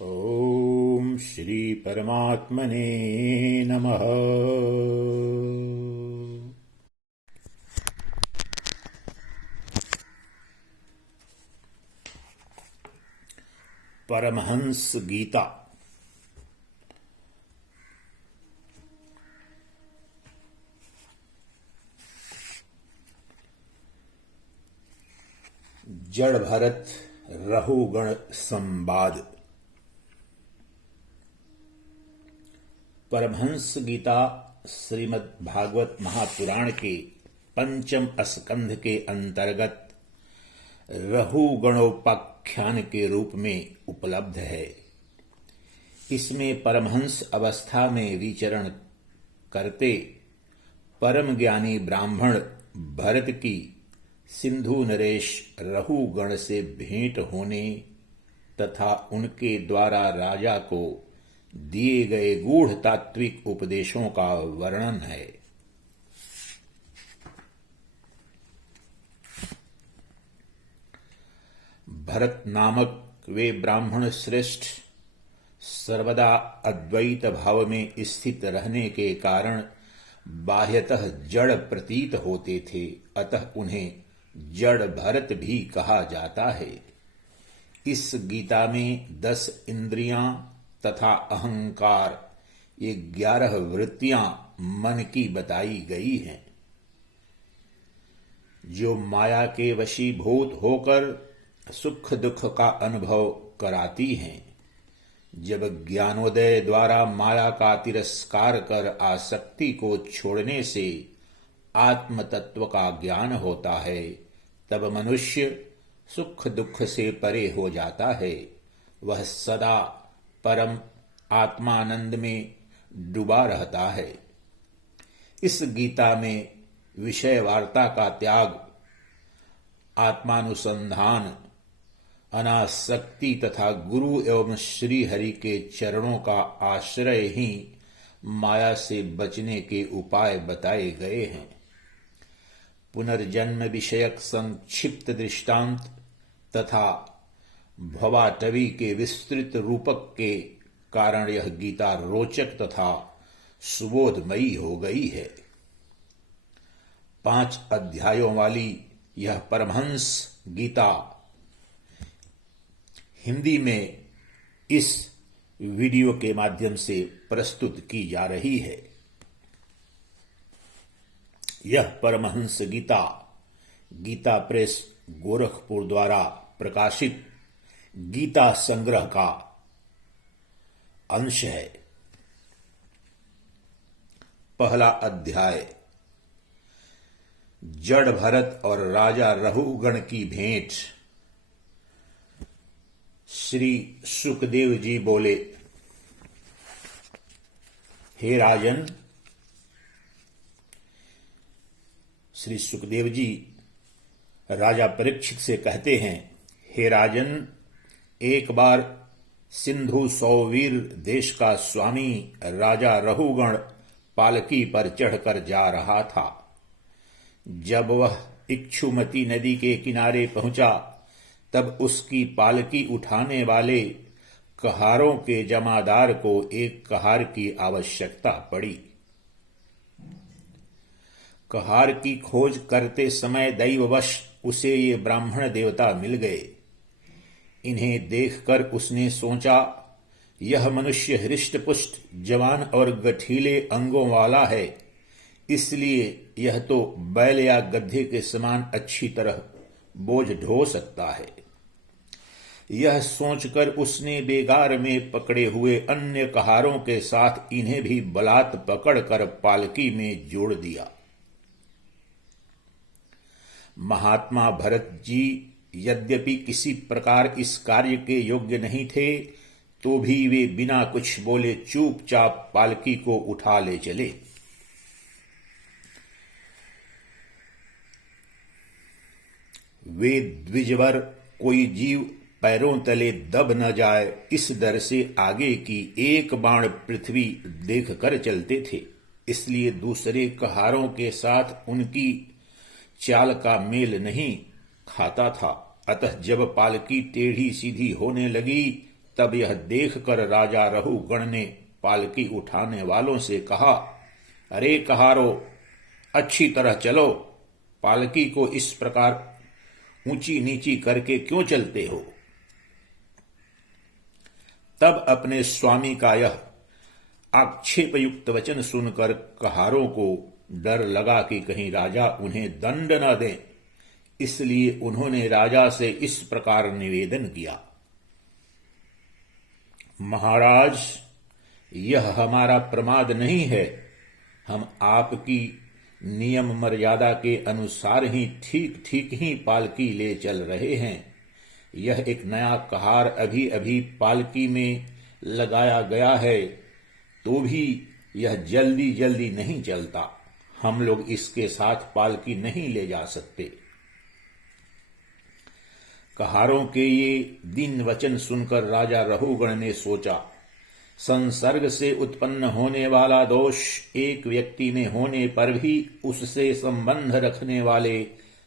ओम श्री परमात्मने नमः। परमहंस गीता। जड़ भरत रहुगण संवाद। परमहंस गीता श्रीमद् भागवत महापुराण के पंचम स्कंध के अंतर्गत रहुगणोपाख्यान के रूप में उपलब्ध है। इसमें परमहंस अवस्था में विचरण करते परम ज्ञानी ब्राह्मण भरत की सिंधु नरेश रहुगण से भेंट होने तथा उनके द्वारा राजा को दिए गए गूढ़ तात्विक उपदेशों का वर्णन है। भरत नामक वे ब्राह्मण श्रेष्ठ सर्वदा अद्वैत भाव में स्थित रहने के कारण बाह्यतः जड़ प्रतीत होते थे, अतः उन्हें जड़ भरत भी कहा जाता है। इस गीता में 10 इंद्रियां तथा अहंकार, ये 11 वृत्तियां मन की बताई गई हैं, जो माया के वशीभूत होकर सुख दुख का अनुभव कराती हैं। जब ज्ञानोदय द्वारा माया का तिरस्कार कर आसक्ति को छोड़ने से आत्म तत्व का ज्ञान होता है, तब मनुष्य सुख दुख से परे हो जाता है। वह सदा परम आत्मानंद में डूबा रहता है। इस गीता में विषय वार्ता का त्याग, आत्मानुसंधान, अनासक्ति तथा गुरु एवं श्री हरि के चरणों का आश्रय ही माया से बचने के उपाय बताए गए हैं। पुनर्जन्म विषयक संक्षिप्त दृष्टांत तथा भवाटवी के विस्तृत रूपक के कारण यह गीता रोचक तथा सुबोधमयी हो गई है। 5 अध्यायों वाली यह परमहंस गीता हिंदी में इस वीडियो के माध्यम से प्रस्तुत की जा रही है। यह परमहंस गीता गीता प्रेस गोरखपुर द्वारा प्रकाशित गीता संग्रह का अंश है। पहला अध्याय जड़ भरत और राजा रहुगण की भेंट। श्री सुखदेव जी बोले, हे राजन। श्री सुखदेव जी राजा परीक्षित से कहते हैं, हे राजन, एक बार सिंधु सौवीर देश का स्वामी राजा रहुगण पालकी पर चढ़कर जा रहा था। जब वह इक्षुमती नदी के किनारे पहुंचा, तब उसकी पालकी उठाने वाले कहारों के जमादार को एक कहार की आवश्यकता पड़ी। कहार की खोज करते समय दैववश उसे ये ब्राह्मण देवता मिल गए। इन्हें देखकर उसने सोचा, यह मनुष्य हृष्टपुष्ट, जवान और गठीले अंगों वाला है, इसलिए यह तो बैल या गधे के समान अच्छी तरह बोझ ढो सकता है। यह सोचकर उसने बेगार में पकड़े हुए अन्य कहारों के साथ इन्हें भी बलात् पकड़कर पालकी में जोड़ दिया। महात्मा भरत जी यद्यपि किसी प्रकार इस कार्य के योग्य नहीं थे, तो भी वे बिना कुछ बोले चुपचाप पालकी को उठा ले चले। वे द्विजवर कोई जीव पैरों तले दब न जाए, इस डर से आगे की एक बाण पृथ्वी देखकर चलते थे, इसलिए दूसरे कहारों के साथ उनकी चाल का मेल नहीं खाता था। अतः जब पालकी टेढ़ी सीधी होने लगी, तब यह देखकर राजा रहुगण ने पालकी उठाने वालों से कहा, अरे कहारो, अच्छी तरह चलो, पालकी को इस प्रकार ऊंची नीची करके क्यों चलते हो। तब अपने स्वामी का यह आक्षेपयुक्त वचन सुनकर कहारों को डर लगा कि कहीं राजा उन्हें दंड न दें, इसलिए उन्होंने राजा से इस प्रकार निवेदन किया, महाराज, यह हमारा प्रमाद नहीं है, हम आपकी नियम मर्यादा के अनुसार ही ठीक ठीक ही पालकी ले चल रहे हैं। यह एक नया कहार अभी अभी पालकी में लगाया गया है, तो भी यह जल्दी जल्दी नहीं चलता, हम लोग इसके साथ पालकी नहीं ले जा सकते। कहारों के ये दीन वचन सुनकर राजा रहुगण ने सोचा, संसर्ग से उत्पन्न होने वाला दोष एक व्यक्ति में होने पर भी उससे संबंध रखने वाले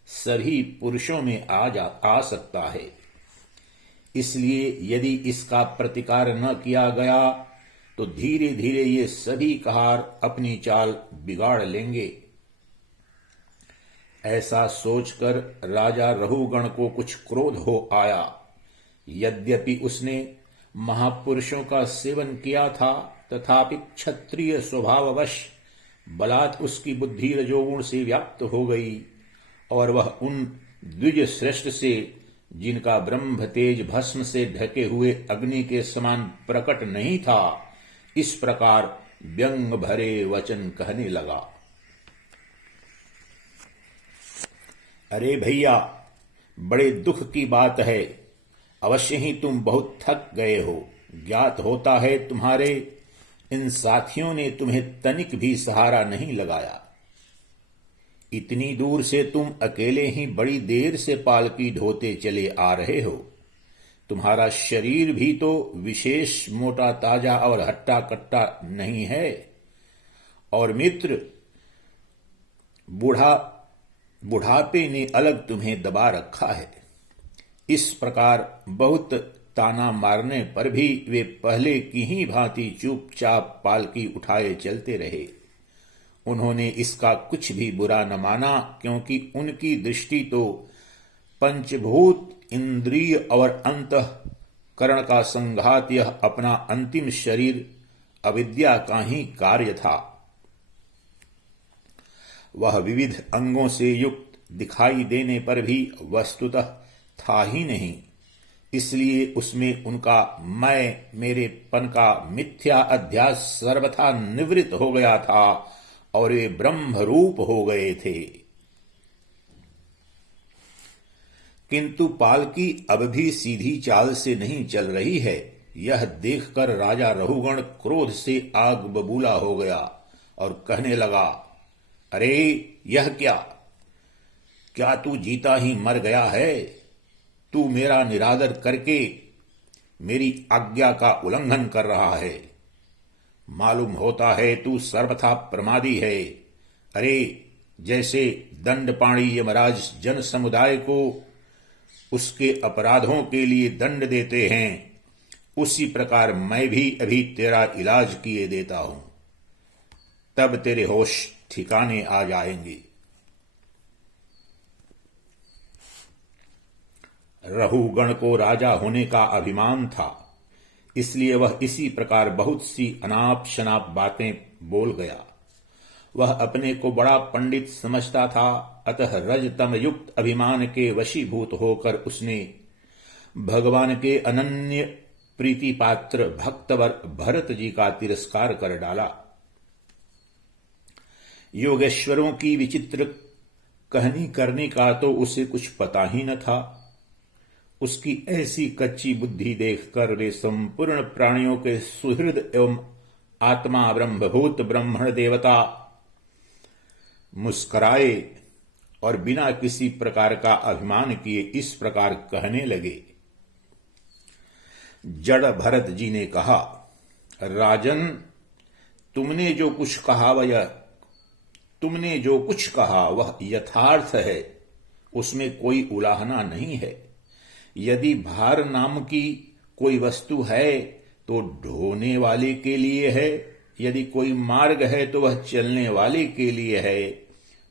सभी पुरुषों में आ सकता है। इसलिए यदि इसका प्रतिकार न किया गया तो धीरे धीरे ये सभी कहार अपनी चाल बिगाड़ लेंगे। ऐसा सोचकर राजा रहुगण को कुछ क्रोध हो आया। यद्यपि उसने महापुरुषों का सेवन किया था, तथापि क्षत्रिय स्वभाववश बलात् उसकी बुद्धि रजोगुण से व्याप्त हो गई और वह उन द्विज श्रेष्ठ से, जिनका ब्रह्म तेज भस्म से ढके हुए अग्नि के समान प्रकट नहीं था, इस प्रकार व्यंग भरे वचन कहने लगा, अरे भैया, बड़े दुख की बात है, अवश्य ही तुम बहुत थक गए हो। ज्ञात होता है तुम्हारे इन साथियों ने तुम्हें तनिक भी सहारा नहीं लगाया। इतनी दूर से तुम अकेले ही बड़ी देर से पालकी ढोते चले आ रहे हो। तुम्हारा शरीर भी तो विशेष मोटा ताजा और हट्टा कट्टा नहीं है, और मित्र बुढ़ापे ने अलग तुम्हें दबा रखा है। इस प्रकार बहुत ताना मारने पर भी वे पहले की ही भांति चुपचाप पालकी उठाए चलते रहे। उन्होंने इसका कुछ भी बुरा न माना, क्योंकि उनकी दृष्टि तो पंचभूत, इंद्रिय और अंतःकरण का संघात यह अपना अंतिम शरीर अविद्या का ही कार्य था। वह विविध अंगों से युक्त दिखाई देने पर भी वस्तुतः था ही नहीं, इसलिए उसमें उनका मैं मेरेपन का मिथ्या अध्यास सर्वथा निवृत्त हो गया था और वे ब्रह्म रूप हो गए थे। किंतु पालकी अब भी सीधी चाल से नहीं चल रही है। यह देखकर राजा रहुगण क्रोध से आग बबूला हो गया और कहने लगा, अरे यह क्या तू जीता ही मर गया है? तू मेरा निरादर करके मेरी आज्ञा का उल्लंघन कर रहा है। मालूम होता है तू सर्वथा प्रमादी है। अरे जैसे दंडपाणी यमराज जन समुदाय को उसके अपराधों के लिए दंड देते हैं, उसी प्रकार मैं भी अभी तेरा इलाज किए देता हूं, तब तेरे होश ठिकाने आ जाएंगे। रहुगण को राजा होने का अभिमान था, इसलिए वह इसी प्रकार बहुत सी अनाप शनाप बातें बोल गया। वह अपने को बड़ा पंडित समझता था, अतः रजतम युक्त अभिमान के वशीभूत होकर उसने भगवान के अनन्य प्रीति पात्र भक्तवर भरत जी का तिरस्कार कर डाला। योगेश्वरों की विचित्र कहनी करने का तो उसे कुछ पता ही न था। उसकी ऐसी कच्ची बुद्धि देखकर वे संपूर्ण प्राणियों के सुहृद एवं आत्मा ब्रह्मभूत ब्राह्मण देवता मुस्कराए और बिना किसी प्रकार का अभिमान किए इस प्रकार कहने लगे। जड़ भरत जी ने कहा, राजन, तुमने जो कुछ कहा वह यथार्थ है, उसमें कोई उलाहना नहीं है। यदि भार नाम की कोई वस्तु है तो ढोने वाले के लिए है, यदि कोई मार्ग है तो वह चलने वाले के लिए है।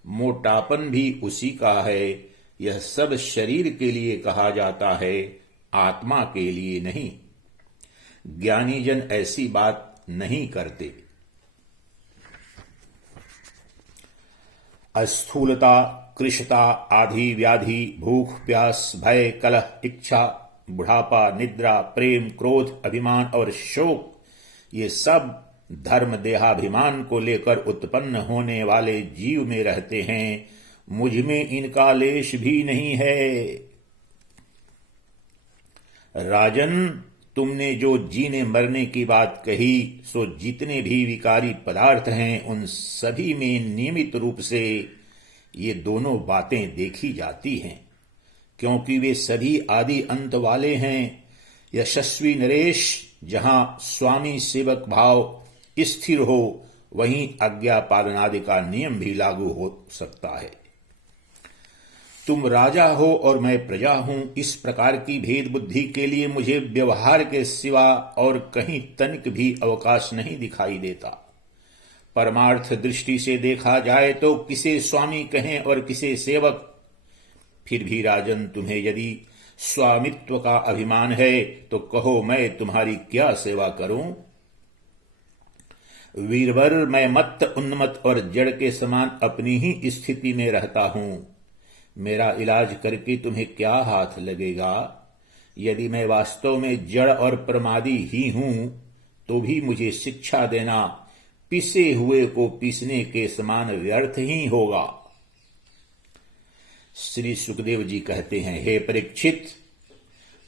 मोटापन भी उसी का है। यह सब शरीर के लिए कहा जाता है, आत्मा के लिए नहीं। ज्ञानी जन ऐसी बात नहीं करते। अस्थूलता, कृशता, आधि, व्याधि, भूख, प्यास, भय, कलह, इच्छा, बुढ़ापा, निद्रा, प्रेम, क्रोध, अभिमान और शोक, ये सब धर्म देहाभिमान को लेकर उत्पन्न होने वाले जीव में रहते हैं। मुझ में इनका लेश भी नहीं है। राजन, तुमने जो जीने मरने की बात कही, सो जितने भी विकारी पदार्थ हैं उन सभी में नियमित रूप से ये दोनों बातें देखी जाती हैं, क्योंकि वे सभी आदि अंत वाले हैं। यशस्वी नरेश, जहां स्वामी सेवक भाव स्थिर हो वहीं आज्ञा पालनादि का नियम भी लागू हो सकता है। तुम राजा हो और मैं प्रजा हूं, इस प्रकार की भेद बुद्धि के लिए मुझे व्यवहार के सिवा और कहीं तनिक भी अवकाश नहीं दिखाई देता। परमार्थ दृष्टि से देखा जाए तो किसे स्वामी कहें और किसे सेवक। फिर भी राजन, तुम्हें यदि स्वामित्व का अभिमान है तो कहो, मैं तुम्हारी क्या सेवा करूं? वीरवर, मैं मत्त, उन्मत्त और जड़ के समान अपनी ही स्थिति में रहता हूं। मेरा इलाज करके तुम्हें क्या हाथ लगेगा? यदि मैं वास्तव में जड़ और प्रमादी ही हूं तो भी मुझे शिक्षा देना पिसे हुए को पीसने के समान व्यर्थ ही होगा। श्री सुखदेव जी कहते हैं, हे परीक्षित,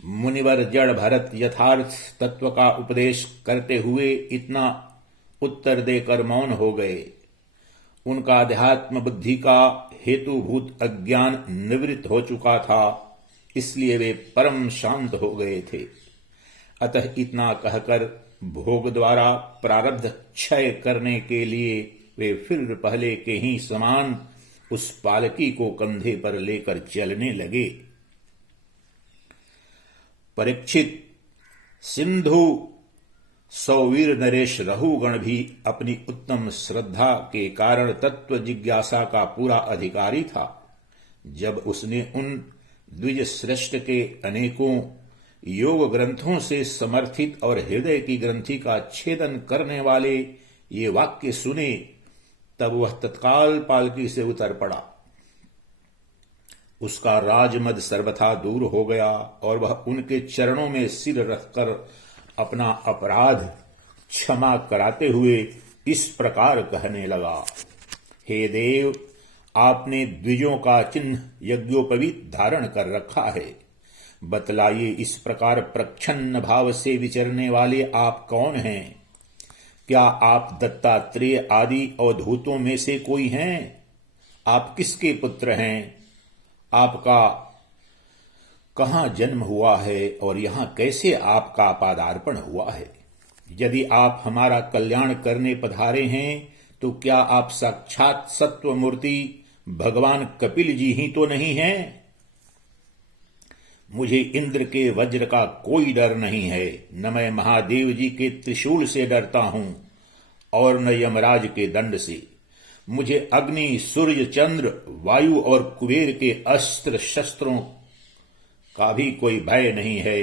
मुनिवर जड़ भरत यथार्थ तत्व का उपदेश करते हुए इतना उत्तर देकर मौन हो गए। उनका अध्यात्म बुद्धि का हेतुभूत अज्ञान निवृत्त हो चुका था, इसलिए वे परम शांत हो गए थे। अतः इतना कहकर भोग द्वारा प्रारब्ध क्षय करने के लिए वे फिर पहले के ही समान उस पालकी को कंधे पर लेकर चलने लगे। परीक्षित, सिंधु सौवीर नरेश रहुगण भी अपनी उत्तम श्रद्धा के कारण तत्व जिज्ञासा का पूरा अधिकारी था। जब उसने उन द्विज श्रेष्ठ के अनेकों योग ग्रंथों से समर्थित और हृदय की ग्रंथि का छेदन करने वाले ये वाक्य सुने, तब वह तत्काल पालकी से उतर पड़ा। उसका राजमद सर्वथा दूर हो गया और वह उनके चरणों में सिर रखकर अपना अपराध क्षमा कराते हुए इस प्रकार कहने लगा, हे देव, आपने द्विजों का चिन्ह यज्ञोपवीत धारण कर रखा है। बतलाइए, इस प्रकार प्रच्छन्न भाव से विचरने वाले आप कौन हैं? क्या आप दत्तात्रेय आदि अवधूतों में से कोई हैं? आप किसके पुत्र हैं? आपका कहाँ जन्म हुआ है और यहां कैसे आपका पादार्पण हुआ है? यदि आप हमारा कल्याण करने पधारे हैं तो क्या आप साक्षात सत्वमूर्ति भगवान कपिल जी ही तो नहीं हैं? मुझे इंद्र के वज्र का कोई डर नहीं है, न मैं महादेव जी के त्रिशूल से डरता हूं और न यमराज के दंड से। मुझे अग्नि, सूर्य, चंद्र, वायु और कुबेर के अस्त्र शस्त्रों का भी कोई भय नहीं है,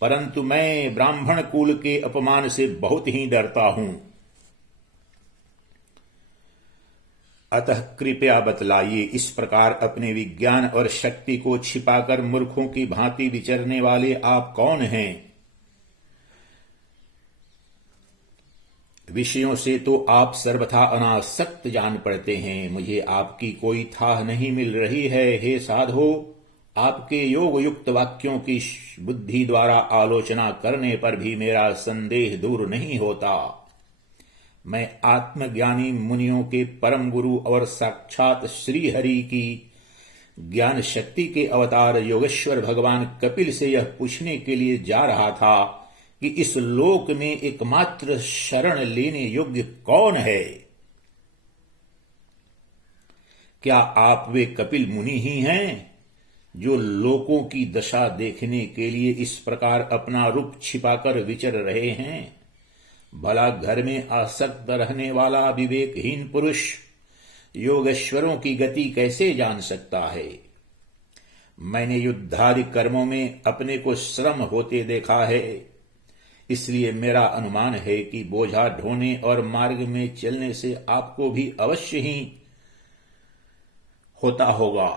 परंतु मैं ब्राह्मण कुल के अपमान से बहुत ही डरता हूं। अतः कृपया बतलाइए, इस प्रकार अपने विज्ञान और शक्ति को छिपाकर मूर्खों की भांति विचरने वाले आप कौन हैं? विषयों से तो आप सर्वथा अनासक्त जान पड़ते हैं, मुझे आपकी कोई थाह नहीं मिल रही है। हे साधो, आपके योग युक्त वाक्यों की बुद्धि द्वारा आलोचना करने पर भी मेरा संदेह दूर नहीं होता। मैं आत्मज्ञानी मुनियों के परम गुरु और साक्षात श्री हरि की ज्ञान शक्ति के अवतार योगेश्वर भगवान कपिल से यह पूछने के लिए जा रहा था कि इस लोक में एकमात्र शरण लेने योग्य कौन है? क्या आप वे कपिल मुनि ही हैं? जो लोगों की दशा देखने के लिए इस प्रकार अपना रूप छिपाकर विचर रहे हैं, भला घर में आसक्त रहने वाला विवेकहीन पुरुष योगेश्वरों की गति कैसे जान सकता है? मैंने युद्धादि कर्मों में अपने को श्रम होते देखा है, इसलिए मेरा अनुमान है कि बोझा ढोने और मार्ग में चलने से आपको भी अवश्य ही होता होगा।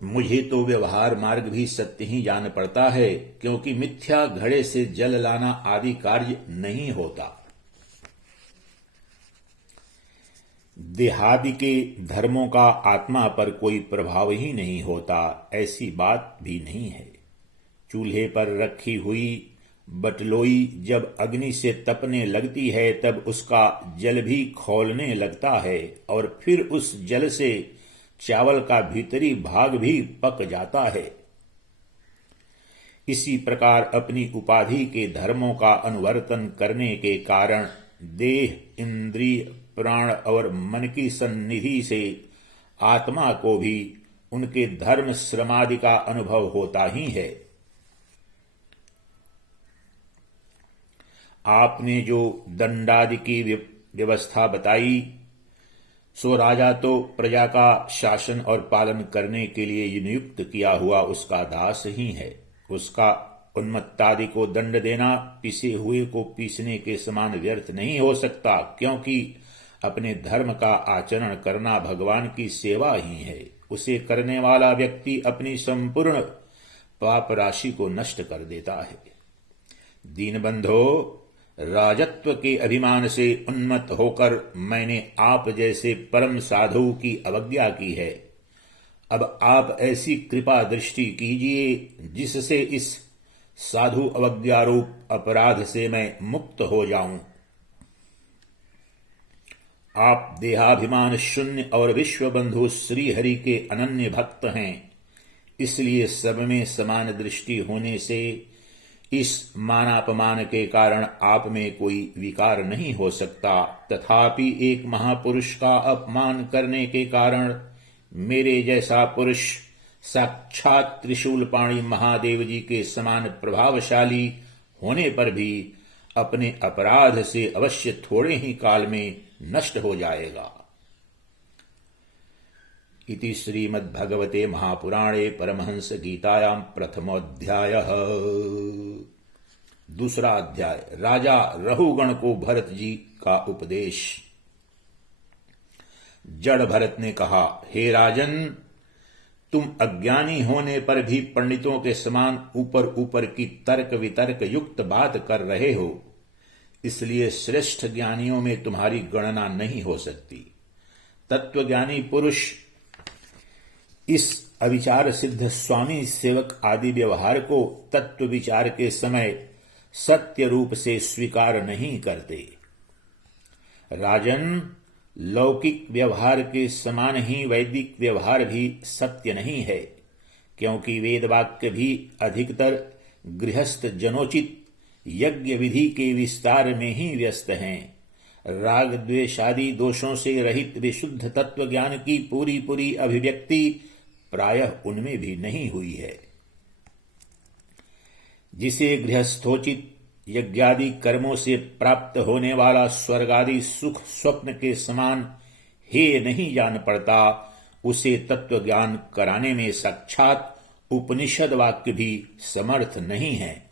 मुझे तो व्यवहार मार्ग भी सत्य ही जान पड़ता है, क्योंकि मिथ्या घड़े से जल लाना आदि कार्य नहीं होता। देहादि के धर्मों का आत्मा पर कोई प्रभाव ही नहीं होता, ऐसी बात भी नहीं है। चूल्हे पर रखी हुई बटलोई जब अग्नि से तपने लगती है तब उसका जल भी खौलने लगता है और फिर उस जल से चावल का भीतरी भाग भी पक जाता है। इसी प्रकार अपनी उपाधि के धर्मों का अनुवर्तन करने के कारण देह, इंद्रिय, प्राण और मन की सन्निधि से आत्मा को भी उनके धर्म श्रमादि का अनुभव होता ही है। आपने जो दंडादि की व्यवस्था बताई, सो राजा तो प्रजा का शासन और पालन करने के लिए नियुक्त किया हुआ उसका दास ही है। उसका उन्मत्तादि को दंड देना पिसे हुए को पीसने के समान व्यर्थ नहीं हो सकता, क्योंकि अपने धर्म का आचरण करना भगवान की सेवा ही है। उसे करने वाला व्यक्ति अपनी संपूर्ण पाप राशि को नष्ट कर देता है। दीनबंधो, राजत्व के अभिमान से उन्मत्त होकर मैंने आप जैसे परम साधु की अवज्ञा की है। अब आप ऐसी कृपा दृष्टि कीजिए जिससे इस साधु अवज्ञारूप अपराध से मैं मुक्त हो जाऊं। आप देहाभिमान शून्य और विश्व बंधु श्री हरि के अनन्य भक्त हैं, इसलिए सब में समान दृष्टि होने से इस मानापमान के कारण आप में कोई विकार नहीं हो सकता। तथापि एक महापुरुष का अपमान करने के कारण मेरे जैसा पुरुष साक्षात त्रिशूलपाणी महादेव जी के समान प्रभावशाली होने पर भी अपने अपराध से अवश्य थोड़े ही काल में नष्ट हो जाएगा। इति श्रीमद्भगवते महापुराणे परमहंस गीतायां प्रथमोऽध्यायः। दूसरा अध्याय, राजा रहुगण को भरत जी का उपदेश। जड़ भरत ने कहा, हे राजन, तुम अज्ञानी होने पर भी पंडितों के समान ऊपर ऊपर की तर्क वितर्क युक्त बात कर रहे हो, इसलिए श्रेष्ठ ज्ञानियों में तुम्हारी गणना नहीं हो सकती। तत्वज्ञानी पुरुष इस अविचार सिद्ध स्वामी सेवक आदि व्यवहार को तत्व विचार के समय सत्य रूप से स्वीकार नहीं करते। राजन, लौकिक व्यवहार के समान ही वैदिक व्यवहार भी सत्य नहीं है, क्योंकि वेद वाक्य भी अधिकतर गृहस्थ जनोचित यज्ञ विधि के विस्तार में ही व्यस्त हैं। राग द्वेषादि दोषों से रहित विशुद्ध तत्व ज्ञान की पूरी पूरी अभिव्यक्ति प्रायः उनमें भी नहीं हुई है। जिसे गृहस्थोचित यज्ञादि कर्मों से प्राप्त होने वाला स्वर्गादि सुख स्वप्न के समान हेय नहीं जान पड़ता, उसे तत्व ज्ञान कराने में साक्षात उपनिषद वाक्य भी समर्थ नहीं है।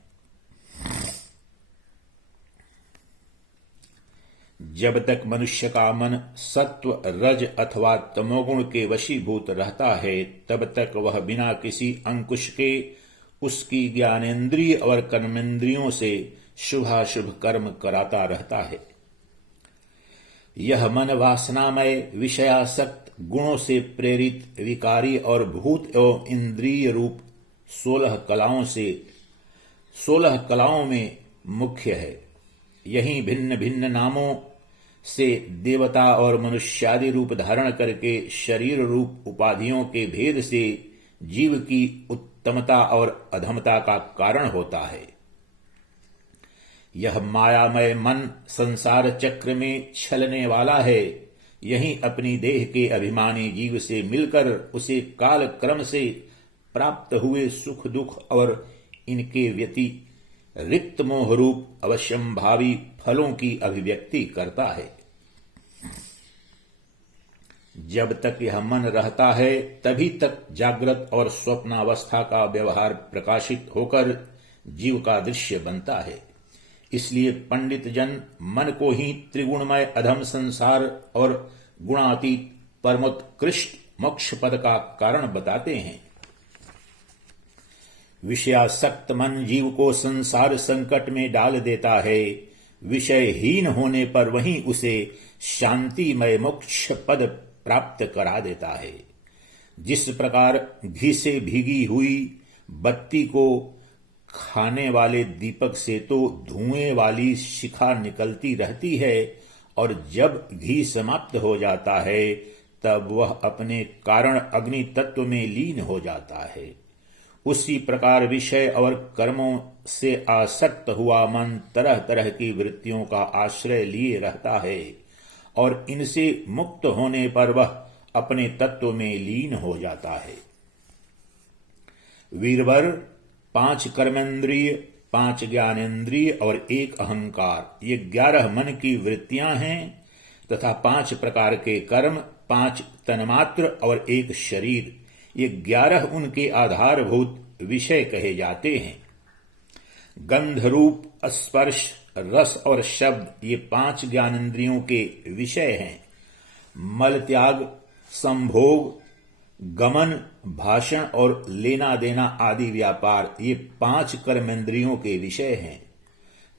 जब तक मनुष्य का मन सत्व, रज अथवा तमोगुण के वशीभूत रहता है, तब तक वह बिना किसी अंकुश के उसकी ज्ञानेन्द्रिय और कर्मेंद्रियों से शुभाशुभ कर्म कराता रहता है। यह मन वासनामय, विषयासक्त, गुणों से प्रेरित, विकारी और भूत एवं इंद्रिय रूप 16 कलाओं में मुख्य है। यही भिन्न भिन्न नामों से देवता और मनुष्यादि रूप धारण करके शरीर रूप उपाधियों के भेद से जीव की उत्तमता और अधमता का कारण होता है। यह मायामय मन संसार चक्र में छलने वाला है। यही अपनी देह के अभिमानी जीव से मिलकर उसे काल क्रम से प्राप्त हुए सुख दुख और इनके व्यतिरिक्त मोह रूप अवश्यंभावी फलों की अभिव्यक्ति करता है। जब तक यह मन रहता है तभी तक जागृत और स्वप्नावस्था का व्यवहार प्रकाशित होकर जीव का दृश्य बनता है। इसलिए पंडित जन मन को ही त्रिगुणमय अधम संसार और गुणातीत परमोत्कृष्ट मोक्ष पद का कारण बताते हैं। विषयासक्त मन जीव को संसार संकट में डाल देता है। विषयहीन होने पर वहीं उसे शांतिमय मोक्ष पद प्राप्त करा देता है। जिस प्रकार घी से भीगी हुई बत्ती को खाने वाले दीपक से तो धुएं वाली शिखा निकलती रहती है और जब घी समाप्त हो जाता है तब वह अपने कारण अग्नि तत्व में लीन हो जाता है। उसी प्रकार विषय और कर्मों से आसक्त हुआ मन तरह तरह की वृत्तियों का आश्रय लिए रहता है और इनसे मुक्त होने पर वह अपने तत्व में लीन हो जाता है। वीरवर 5 कर्मेंद्रिय, 5 ज्ञानेन्द्रिय और 1 अहंकार, ये 11 मन की वृत्तियां हैं तथा 5 प्रकार के कर्म, 5 तन्मात्र और 1 शरीर, ये 11 उनके आधारभूत विषय कहे जाते हैं। गंध, रूप, स्पर्श, रस और शब्द, ये 5 ज्ञानेन्द्रियों के विषय हैं। मल त्याग, संभोग, गमन, भाषण और लेना देना आदि व्यापार, ये 5 कर्मेंद्रियों के विषय हैं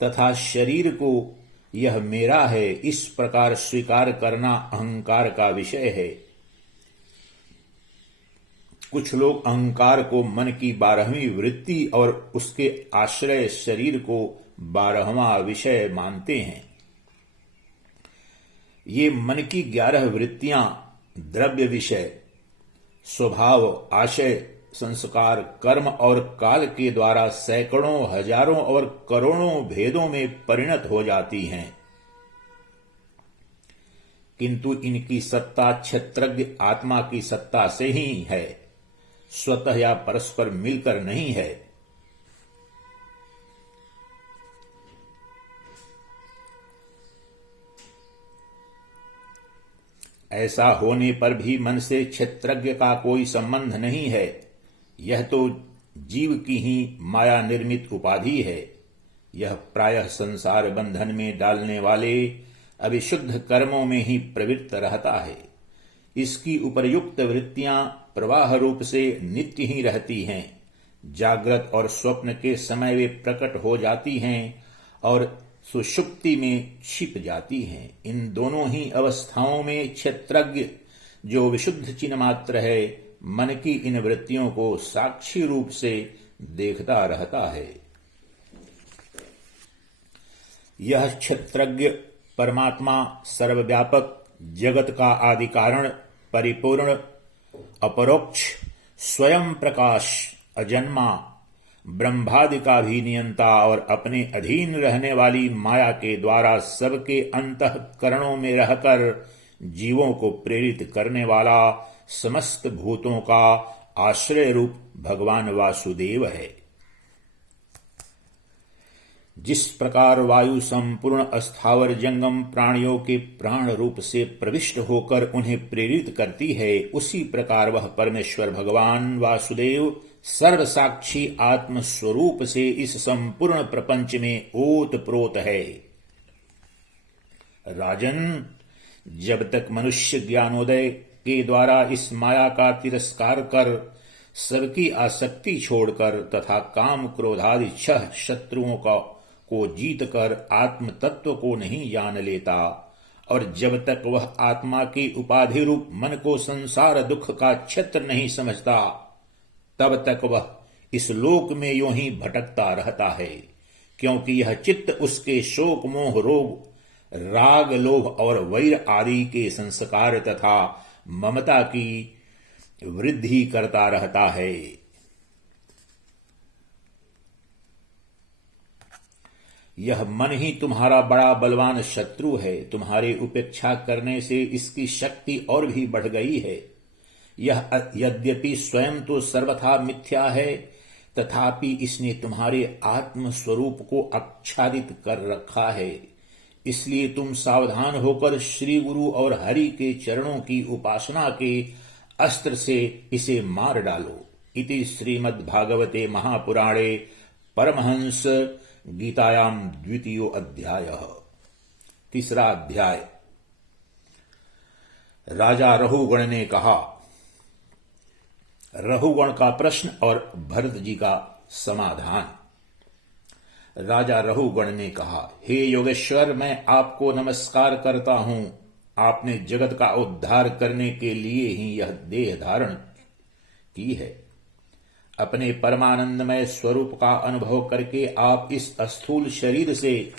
तथा शरीर को यह मेरा है इस प्रकार स्वीकार करना अहंकार का विषय है। कुछ लोग अहंकार को मन की 12वीं वृत्ति और उसके आश्रय शरीर को 12वां विषय मानते हैं। ये मन की 11 वृत्तियां द्रव्य विषय, स्वभाव, आशय, संस्कार, कर्म और काल के द्वारा सैकड़ों, हजारों और करोड़ों भेदों में परिणत हो जाती हैं, किंतु इनकी सत्ता क्षेत्रज्ञ आत्मा की सत्ता से ही है, स्वतः या परस्पर मिलकर नहीं है। ऐसा होने पर भी मन से क्षेत्रज्ञ का कोई संबंध नहीं है। यह तो जीव की ही माया निर्मित उपाधि है। यह प्रायः संसार बंधन में डालने वाले अविशुद्ध कर्मों में ही प्रवृत्त रहता है। इसकी उपर्युक्त वृत्तियां प्रवाह रूप से नित्य ही रहती हैं। जागृत और स्वप्न के समय वे प्रकट हो जाती हैं और सुषुप्ति में छिप जाती हैं। इन दोनों ही अवस्थाओं में क्षेत्रज्ञ जो विशुद्ध चिन्ह मात्र है, मन की इन वृत्तियों को साक्षी रूप से देखता रहता है। यह क्षेत्रज्ञ परमात्मा सर्वव्यापक, जगत का आदि कारण, परिपूर्ण, अपरोक्ष, स्वयं प्रकाश, अजन्मा, ब्रह्मादि का भी नियंता और अपने अधीन रहने वाली माया के द्वारा सबके अंतःकरणों में रहकर जीवों को प्रेरित करने वाला समस्त भूतों का आश्रय रूप भगवान वासुदेव है। जिस प्रकार वायु संपूर्ण अस्थावर जंगम प्राणियों के प्राण रूप से प्रविष्ट होकर उन्हें प्रेरित करती है, उसी प्रकार वह परमेश्वर भगवान वासुदेव सर्व साक्षी आत्म स्वरूप से इस संपूर्ण प्रपंच में ओत प्रोत है। राजन, जब तक मनुष्य ज्ञानोदय के द्वारा इस माया का तिरस्कार कर सबकी आसक्ति छोड़कर तथा काम क्रोधादि 6 शत्रुओं को जीत कर आत्म तत्व को नहीं जान लेता और जब तक वह आत्मा की उपाधि रूप मन को संसार दुख का क्षेत्र नहीं समझता, तब तक वह इस लोक में यूं ही भटकता रहता है, क्योंकि यह चित्त उसके शोक मोह रोग राग लोभ और वैर आदि के संस्कार तथा ममता की वृद्धि करता रहता है। यह मन ही तुम्हारा बड़ा बलवान शत्रु है। तुम्हारे उपेक्षा करने से इसकी शक्ति और भी बढ़ गई है। यह यद्यपि स्वयं तो सर्वथा मिथ्या है, तथापि इसने तुम्हारे आत्म स्वरूप को आच्छादित कर रखा है। इसलिए तुम सावधान होकर श्री गुरु और हरि के चरणों की उपासना के अस्त्र से इसे मार डालो। इति श्रीमद्भागवते महापुराणे परमहंस गीतायाम द्वितीयो अध्यायः। तीसरा अध्याय। राजा रहुगण ने कहा। रहुगण का प्रश्न और भरत जी का समाधान। राजा रहुगण ने कहा, हे योगेश्वर, मैं आपको नमस्कार करता हूं। आपने जगत का उद्धार करने के लिए ही यह देह धारण की है। अपने परमानंदमय स्वरूप का अनुभव करके आप इस स्थूल शरीर से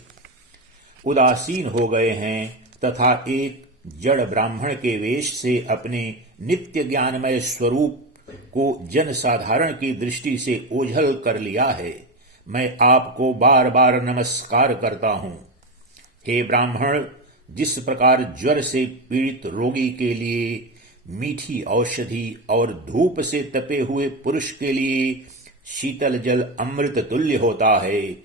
उदासीन हो गए हैं तथा एक जड़ ब्राह्मण के वेश से अपने नित्य ज्ञानमय स्वरूप को जन साधारण की दृष्टि से ओझल कर लिया है। मैं आपको बार बार नमस्कार करता हूं। हे ब्राह्मण, जिस प्रकार ज्वर से पीड़ित रोगी के लिए मीठी औषधि और धूप से तपे हुए पुरुष के लिए शीतल जल अमृत तुल्य होता है,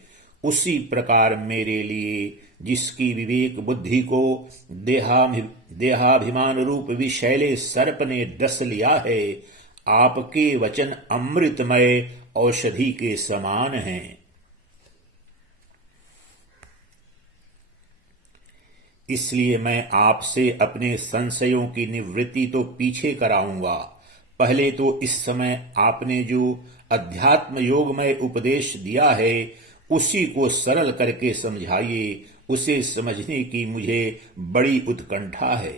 उसी प्रकार मेरे लिए, जिसकी विवेक बुद्धि को देहाभिमान रूप विषैले सर्प ने डस लिया है, आपके वचन अमृतमय औषधि के समान हैं। इसलिए मैं आपसे अपने संशयों की निवृत्ति तो पीछे कराऊंगा। पहले तो इस समय आपने जो अध्यात्म योगमय उपदेश दिया है, उसी को सरल करके समझाइए। उसे समझने की मुझे बड़ी उत्कंठा है।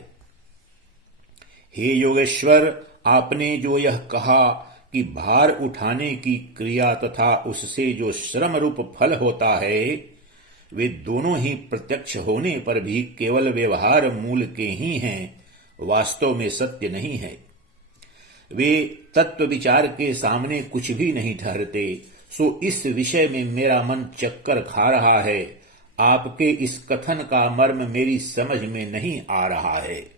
हे योगेश्वर, आपने जो यह कहा कि भार उठाने की क्रिया तथा उससे जो श्रम रूप फल होता है, वे दोनों ही प्रत्यक्ष होने पर भी केवल व्यवहार मूल के ही हैं, वास्तव में सत्य नहीं है। वे तत्व विचार के सामने कुछ भी नहीं ठहरते। सो इस विषय में मेरा मन चक्कर खा रहा है। आपके इस कथन का मर्म मेरी समझ में नहीं आ रहा है।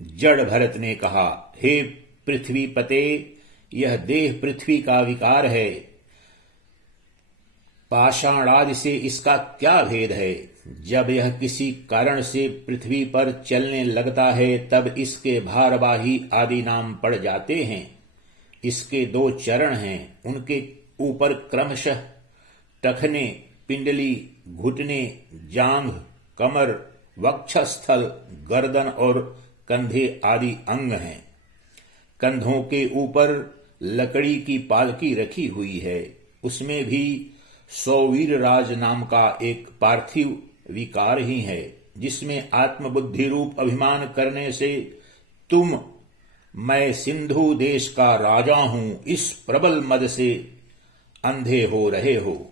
जड़ भरत ने कहा, हे पृथ्वी पते, यह देह पृथ्वी का विकार है। पाषाणादि से इसका क्या भेद है? जब यह किसी कारण से पृथ्वी पर चलने लगता है, तब इसके भारवाही आदि नाम पड़ जाते हैं। इसके दो चरण हैं, उनके ऊपर क्रमशः टखने, पिंडली, घुटने, जांघ, कमर, वक्षस्थल, गर्दन और कंधे आदि अंग हैं। कंधों के ऊपर लकड़ी की पालकी रखी हुई है। उसमें भी सौवीरराज नाम का एक पार्थिव विकार ही है, जिसमें आत्मबुद्धि रूप अभिमान करने से तुम, मैं सिंधु देश का राजा हूं, इस प्रबल मद से अंधे हो रहे हो।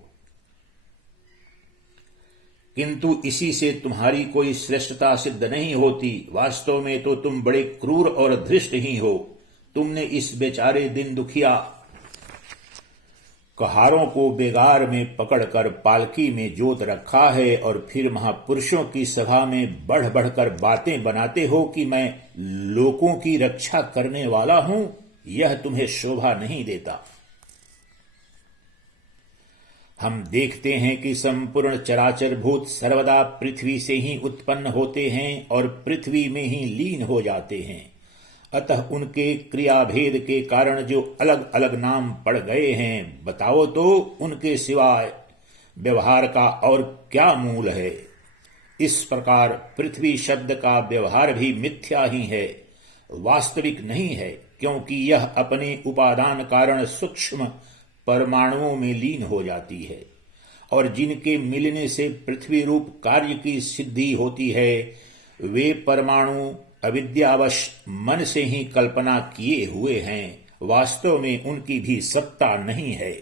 किंतु इसी से तुम्हारी कोई श्रेष्ठता सिद्ध नहीं होती। वास्तव में तो तुम बड़े क्रूर और धृष्ट ही हो। तुमने इस बेचारे दिन दुखिया कहारों को बेगार में पकड़कर पालकी में जोत रखा है और फिर महापुरुषों की सभा में बढ़ बढ़कर बातें बनाते हो कि मैं लोगों की रक्षा करने वाला हूं। यह तुम्हें शोभा नहीं देता। हम देखते हैं कि संपूर्ण चराचर भूत सर्वदा पृथ्वी से ही उत्पन्न होते हैं और पृथ्वी में ही लीन हो जाते हैं। अतः उनके क्रियाभेद के कारण जो अलग अलग नाम पड़ गए हैं, बताओ तो उनके सिवाय व्यवहार का और क्या मूल है? इस प्रकार पृथ्वी शब्द का व्यवहार भी मिथ्या ही है, वास्तविक नहीं है, क्योंकि यह अपने उपादान कारण सूक्ष्म परमाणुओं में लीन हो जाती है और जिनके मिलने से पृथ्वी रूप कार्य की सिद्धि होती है, वे परमाणु अविद्यावश मन से ही कल्पना किए हुए हैं। वास्तव में उनकी भी सत्ता नहीं है।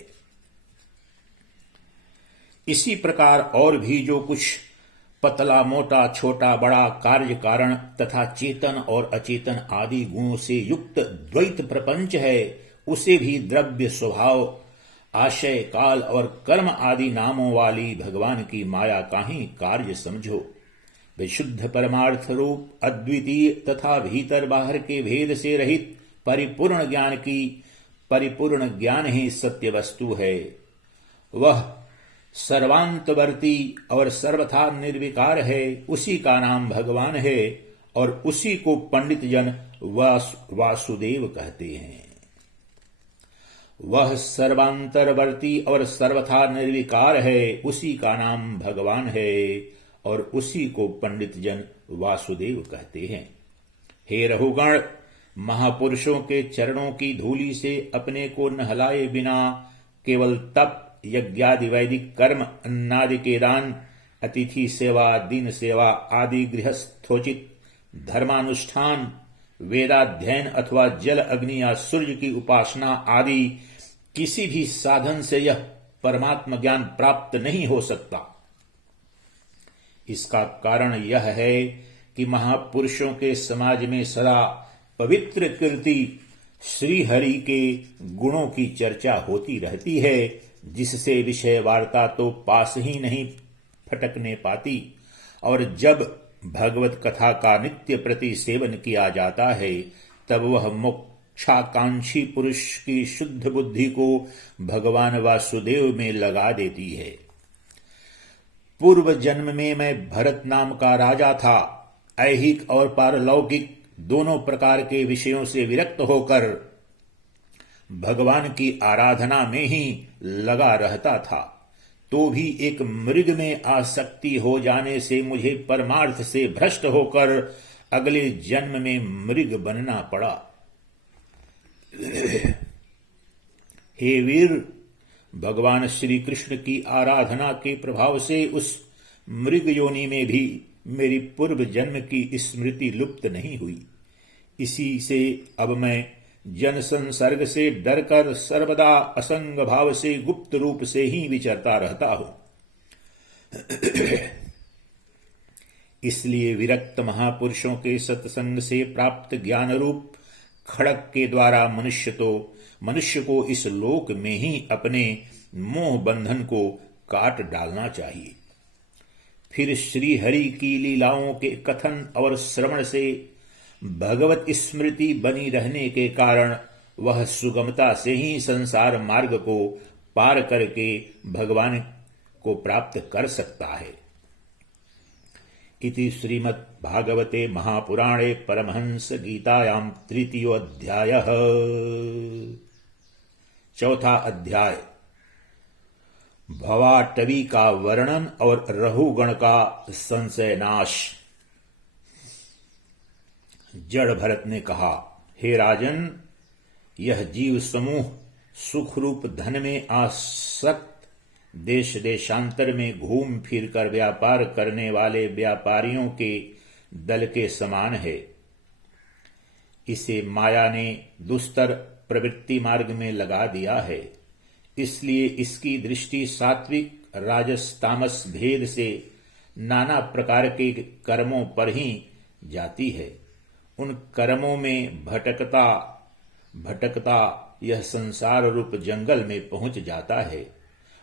इसी प्रकार और भी जो कुछ पतला मोटा छोटा बड़ा कार्य कारण तथा चेतन और अचेतन आदि गुणों से युक्त द्वैत प्रपंच है, उसे भी द्रव्य स्वभाव आशय, काल और कर्म आदि नामों वाली भगवान की माया का ही कार्य समझो। विशुद्ध परमार्थ रूप अद्वितीय तथा भीतर बाहर के भेद से रहित परिपूर्ण ज्ञान ही सत्य वस्तु है। वह सर्वांतवर्ती और सर्वथा निर्विकार है, उसी का नाम भगवान है और उसी को पंडित जन वासुदेव कहते हैं। वह सर्वांतरवर्ती और सर्वथा निर्विकार है, उसी का नाम भगवान है और उसी को पंडित जन वासुदेव कहते हैं। हे रहुगण, महापुरुषों के चरणों की धूलि से अपने को नहलाए बिना केवल तप, यज्ञादि वैदिक कर्म, अन्नादि के दान, अतिथि सेवा, दीन सेवा आदि गृहस्थोचित धर्मानुष्ठान, वेदाध्ययन अथवा जल, अग्नि या सूर्य की उपासना आदि किसी भी साधन से यह परमात्म ज्ञान प्राप्त नहीं हो सकता। इसका कारण यह है कि महापुरुषों के समाज में सदा पवित्र कीर्ति श्री हरि के गुणों की चर्चा होती रहती है, जिससे विषय वार्ता तो पास ही नहीं फटकने पाती, और जब भगवत कथा का नित्य प्रति सेवन किया जाता है तब वह मोक्षाकांक्षी पुरुष की शुद्ध बुद्धि को भगवान वासुदेव में लगा देती है। पूर्व जन्म में मैं भरत नाम का राजा था। ऐहिक और पारलौकिक दोनों प्रकार के विषयों से विरक्त होकर भगवान की आराधना में ही लगा रहता था, तो भी एक मृग में आसक्ति हो जाने से मुझे परमार्थ से भ्रष्ट होकर अगले जन्म में मृग बनना पड़ा। हे वीर, भगवान श्री कृष्ण की आराधना के प्रभाव से उस मृग योनि में भी मेरी पूर्व जन्म की स्मृति लुप्त नहीं हुई। इसी से अब मैं जन संसर्ग से डरकर सर्वदा असंग भाव से गुप्त रूप से ही विचरता रहता हूं। इसलिए विरक्त महापुरुषों के सत्संग से प्राप्त ज्ञान रूप खड़ग के द्वारा मनुष्य को इस लोक में ही अपने मोह बंधन को काट डालना चाहिए। फिर श्री हरि की लीलाओं के कथन और श्रवण से भगवत स्मृति बनी रहने के कारण वह सुगमता से ही संसार मार्ग को पार करके भगवान को प्राप्त कर सकता है। इति श्रीमद् भागवते महापुराणे परमहंस गीतायां तृतीयोऽध्यायः। चौथा अध्याय भवाटवी का वर्णन और रहुगण का संशय नाश। जड़ भरत ने कहा, हे राजन, यह जीव समूह सुख रूप धन में आसक्त देश देशांतर में घूम फिर कर व्यापार करने वाले व्यापारियों के दल के समान है। इसे माया ने दुस्तर प्रवृत्ति मार्ग में लगा दिया है, इसलिए इसकी दृष्टि सात्विक राजस तामस भेद से नाना प्रकार के कर्मों पर ही जाती है। उन कर्मों में भटकता यह संसार रूप जंगल में पहुंच जाता है।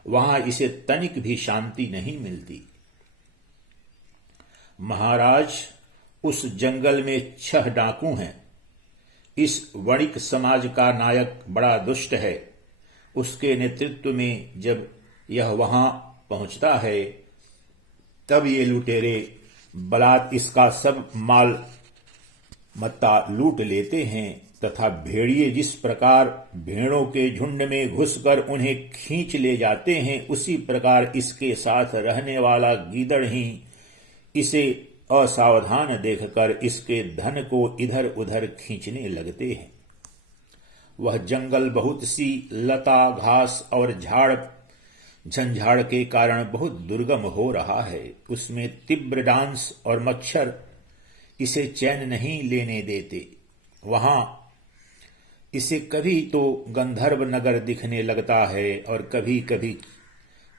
वहां इसे तनिक भी शांति नहीं मिलती। महाराज, उस जंगल में 6 डाकू हैं। इस वणिक समाज का नायक बड़ा दुष्ट है। उसके नेतृत्व में जब यह वहां पहुंचता है तब ये लुटेरे बलात् इसका सब माल मत्ता लूट लेते हैं तथा भेड़िए जिस प्रकार भेड़ों के झुंड में घुसकर उन्हें खींच ले जाते हैं, उसी प्रकार इसके साथ रहने वाला गीदड़ ही इसे असावधान देखकर इसके धन को इधर उधर खींचने लगते हैं। वह जंगल बहुत सी लता घास और झाड़ झंझाड़ के कारण बहुत दुर्गम हो रहा है। उसमें तीव्र डांस और मच्छर इसे चैन नहीं लेने देते। वहां इसे कभी तो गंधर्व नगर दिखने लगता है और कभी कभी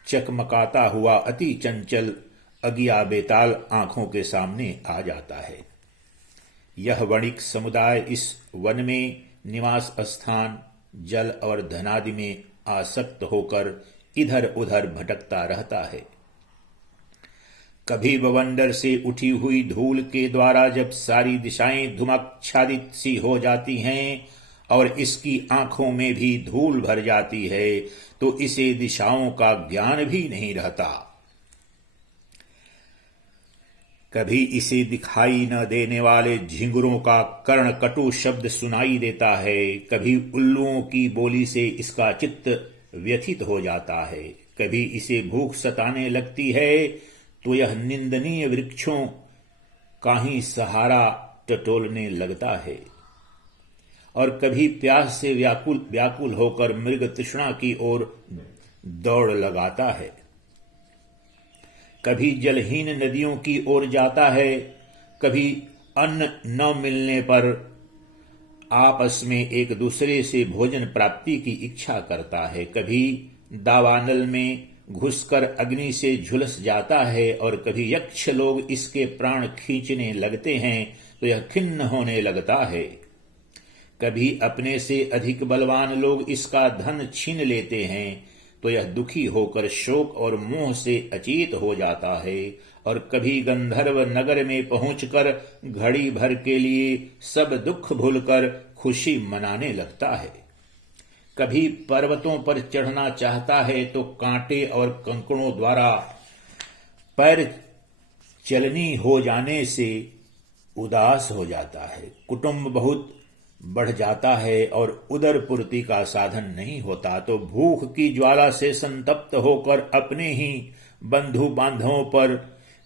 चकमकाता हुआ अति चंचल अगिया बेताल आंखों के सामने आ जाता है। यह वणिक समुदाय इस वन में निवास स्थान, जल और धनादि में आसक्त होकर इधर उधर भटकता रहता है। कभी बवंडर से उठी हुई धूल के द्वारा जब सारी दिशाएं धुमच्छादित सी हो जाती हैं और इसकी आंखों में भी धूल भर जाती है तो इसे दिशाओं का ज्ञान भी नहीं रहता। कभी इसे दिखाई न देने वाले झिंगुरों का कर्णकटु शब्द सुनाई देता है, कभी उल्लुओं की बोली से इसका चित्त व्यथित हो जाता है, कभी इसे भूख सताने लगती है तो यह निंदनीय वृक्षों का ही सहारा टटोलने लगता है, और कभी प्यास से व्याकुल होकर मृग तृष्णा की ओर दौड़ लगाता है। कभी जलहीन नदियों की ओर जाता है, कभी अन्न न मिलने पर आपस में एक दूसरे से भोजन प्राप्ति की इच्छा करता है, कभी दावानल में घुसकर अग्नि से झुलस जाता है, और कभी यक्ष लोग इसके प्राण खींचने लगते हैं तो यह खिन्न होने लगता है। कभी अपने से अधिक बलवान लोग इसका धन छीन लेते हैं तो यह दुखी होकर शोक और मोह से अचेत हो जाता है, और कभी गंधर्व नगर में पहुंचकर घड़ी भर के लिए सब दुख भूलकर खुशी मनाने लगता है। कभी पर्वतों पर चढ़ना चाहता है तो कांटे और कंकड़ों द्वारा पैर चलनी हो जाने से उदास हो जाता है। कुटुंब बहुत बढ़ जाता है और उदर पूर्ति का साधन नहीं होता तो भूख की ज्वाला से संतप्त होकर अपने ही बंधु बांधवों पर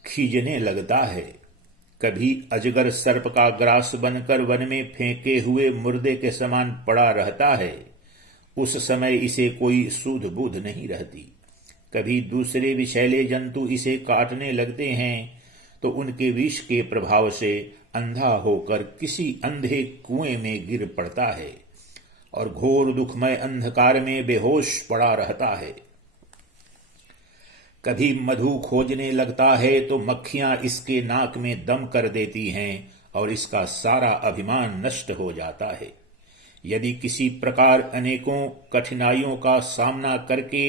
खींचने लगता है। कभी अजगर सर्प का ग्रास बनकर वन में फेंके हुए मुर्दे के समान पड़ा रहता है, उस समय इसे कोई सूध बूध नहीं रहती। कभी दूसरे विषैले जंतु इसे काटने लगते हैं तो उनके विष के प्रभाव से अंधा होकर किसी अंधे कुएं में गिर पड़ता है और घोर दुखमय अंधकार में बेहोश पड़ा रहता है। कभी मधु खोजने लगता है तो मक्खियां इसके नाक में दम कर देती हैं और इसका सारा अभिमान नष्ट हो जाता है। यदि किसी प्रकार अनेकों कठिनाइयों का सामना करके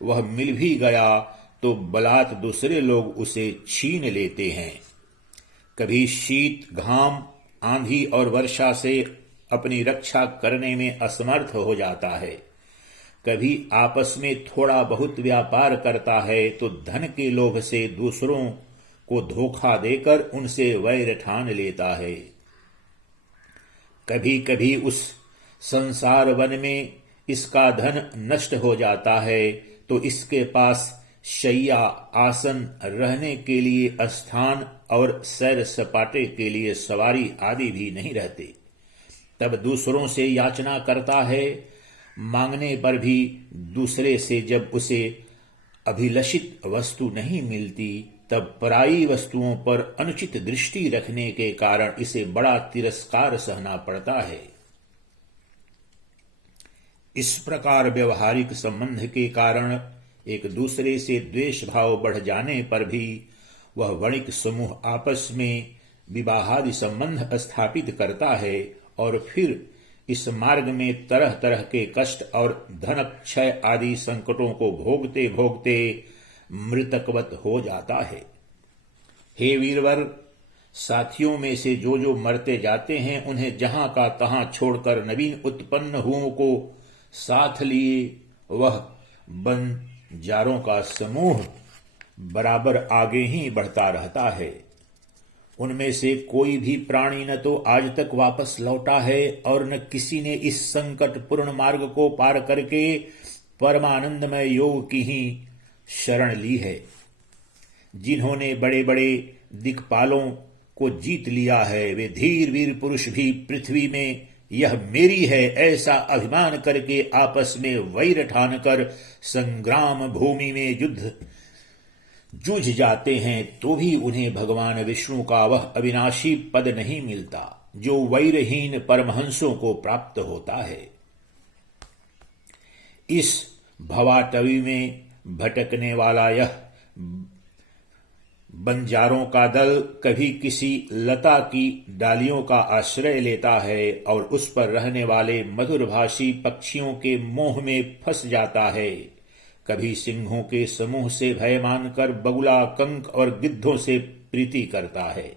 वह मिल भी गया तो बलात् दूसरे लोग उसे छीन लेते हैं। कभी शीत, घाम, आंधी और वर्षा से अपनी रक्षा करने में असमर्थ हो जाता है। कभी आपस में थोड़ा बहुत व्यापार करता है तो धन के लोभ से दूसरों को धोखा देकर उनसे वैर ठान लेता है। कभी कभी उस संसार वन में इसका धन नष्ट हो जाता है तो इसके पास शैया, आसन, रहने के लिए स्थान और सैर सपाटे के लिए सवारी आदि भी नहीं रहते। तब दूसरों से याचना करता है, मांगने पर भी दूसरे से जब उसे अभिलषित वस्तु नहीं मिलती तब पराई वस्तुओं पर अनुचित दृष्टि रखने के कारण इसे बड़ा तिरस्कार सहना पड़ता है। इस प्रकार व्यवहारिक संबंध के कारण एक दूसरे से द्वेष भाव बढ़ जाने पर भी वह वणिक समूह आपस में विवाहादि संबंध स्थापित करता है और फिर इस मार्ग में तरह तरह के कष्ट और धन क्षय आदि संकटों को भोगते भोगते मृतकवत हो जाता है। हे वीरवर, साथियों में से जो मरते जाते हैं उन्हें जहां का तहां छोड़कर नवीन उत्पन्न हुओं को साथ लिए वह बंजारों का समूह बराबर आगे ही बढ़ता रहता है। उनमें से कोई भी प्राणी न तो आज तक वापस लौटा है और न किसी ने इस संकट पूर्ण मार्ग को पार करके परमानंदमय योग की ही शरण ली है। जिन्होंने बड़े बड़े दिक्पालों को जीत लिया है वे धीर वीर पुरुष भी पृथ्वी में यह मेरी है ऐसा अभिमान करके आपस में वैर ठानकर संग्राम भूमि में जूझ जाते हैं तो भी उन्हें भगवान विष्णु का वह अविनाशी पद नहीं मिलता जो वैरहीन परमहंसों को प्राप्त होता है। इस भवाटवी में भटकने वाला यह बंजारों का दल कभी किसी लता की डालियों का आश्रय लेता है और उस पर रहने वाले मधुरभाषी पक्षियों के मोह में फंस जाता है। कभी सिंहों के समूह से भय मानकर बगुला, कंक और गिद्धों से प्रीति करता है।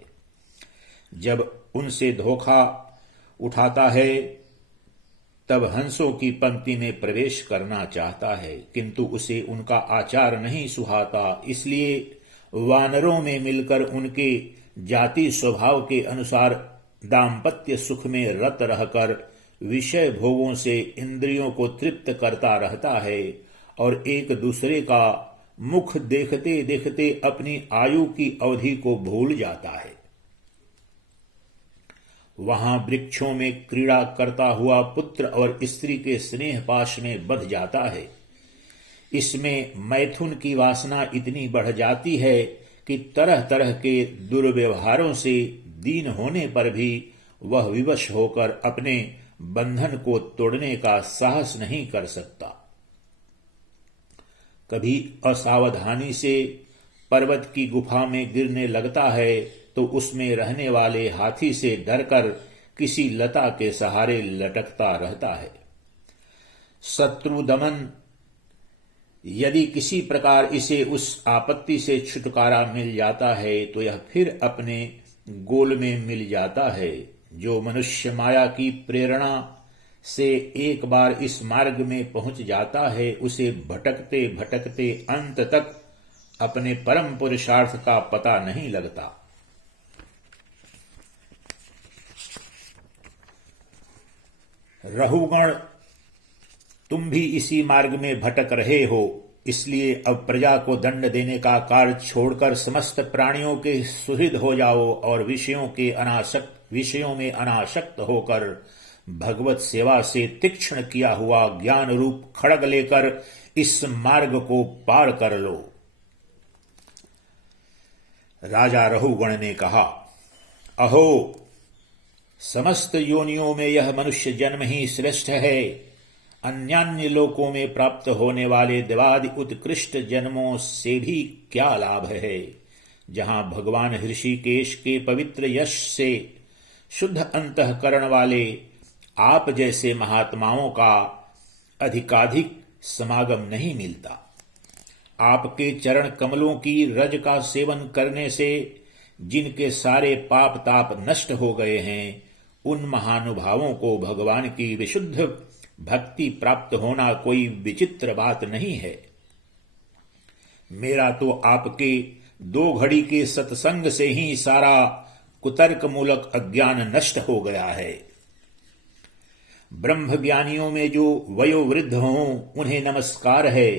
जब उनसे धोखा उठाता है तब हंसों की पंक्ति में प्रवेश करना चाहता है, किंतु उसे उनका आचार नहीं सुहाता, इसलिए वानरों में मिलकर उनके जाति स्वभाव के अनुसार दाम्पत्य सुख में रत रहकर विषय भोगों से इंद्रियों को तृप्त करता रहता है और एक दूसरे का मुख देखते देखते अपनी आयु की अवधि को भूल जाता है। वहां वृक्षों में क्रीड़ा करता हुआ पुत्र और स्त्री के स्नेह पाश में बंध जाता है। इसमें मैथुन की वासना इतनी बढ़ जाती है कि तरह तरह के दुर्व्यवहारों से दीन होने पर भी वह विवश होकर अपने बंधन को तोड़ने का साहस नहीं कर सकता। कभी असावधानी से पर्वत की गुफा में गिरने लगता है तो उसमें रहने वाले हाथी से डरकर किसी लता के सहारे लटकता रहता है। शत्रु दमन यदि किसी प्रकार इसे उस आपत्ति से छुटकारा मिल जाता है तो यह फिर अपने गोल में मिल जाता है। जो मनुष्य माया की प्रेरणा से एक बार इस मार्ग में पहुंच जाता है उसे भटकते भटकते अंत तक अपने परम पुरुषार्थ का पता नहीं लगता। रहुगण, तुम भी इसी मार्ग में भटक रहे हो, इसलिए अब प्रजा को दंड देने का कार्य छोड़कर समस्त प्राणियों के सुहृद हो जाओ और विषयों में अनासक्त होकर भगवत सेवा से तीक्ष्ण किया हुआ ज्ञान रूप खड्ग लेकर इस मार्ग को पार कर लो। राजा रहुगण ने कहा, अहो, समस्त योनियों में यह मनुष्य जन्म ही श्रेष्ठ है। अन्यान्य लोकों में प्राप्त होने वाले देवादि उत्कृष्ट जन्मों से भी क्या लाभ है। जहां भगवान ऋषिकेश के पवित्र यश से शुद्ध अंतःकरण वाले आप जैसे महात्माओं का अधिकाधिक समागम नहीं मिलता। आपके चरण कमलों की रज का सेवन करने से जिनके सारे पाप ताप नष्ट हो गए हैं, उन महानुभावों को भगवान की विशुद्ध भक्ति प्राप्त होना कोई विचित्र बात नहीं है। मेरा तो आपके 2 घड़ी के सत्संग से ही सारा कुतर्क मूलक अज्ञान नष्ट हो गया है। ब्रह्म ज्ञानियों में जो वयोवृद्ध हों उन्हें नमस्कार है,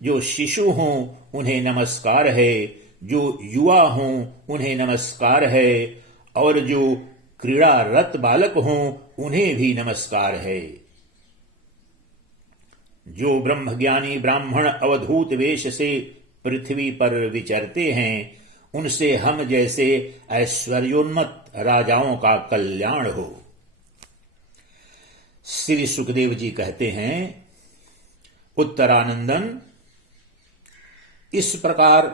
जो शिशु हों उन्हें नमस्कार है, जो युवा हों उन्हें नमस्कार है और जो क्रीड़ारत बालक हों उन्हें भी नमस्कार है। जो ब्रह्मज्ञानी ब्राह्मण अवधूत वेश से पृथ्वी पर विचरते हैं उनसे हम जैसे ऐश्वर्योन्मत्त राजाओं का कल्याण हो। श्री सुखदेव जी कहते हैं, उत्तरानंदन, इस प्रकार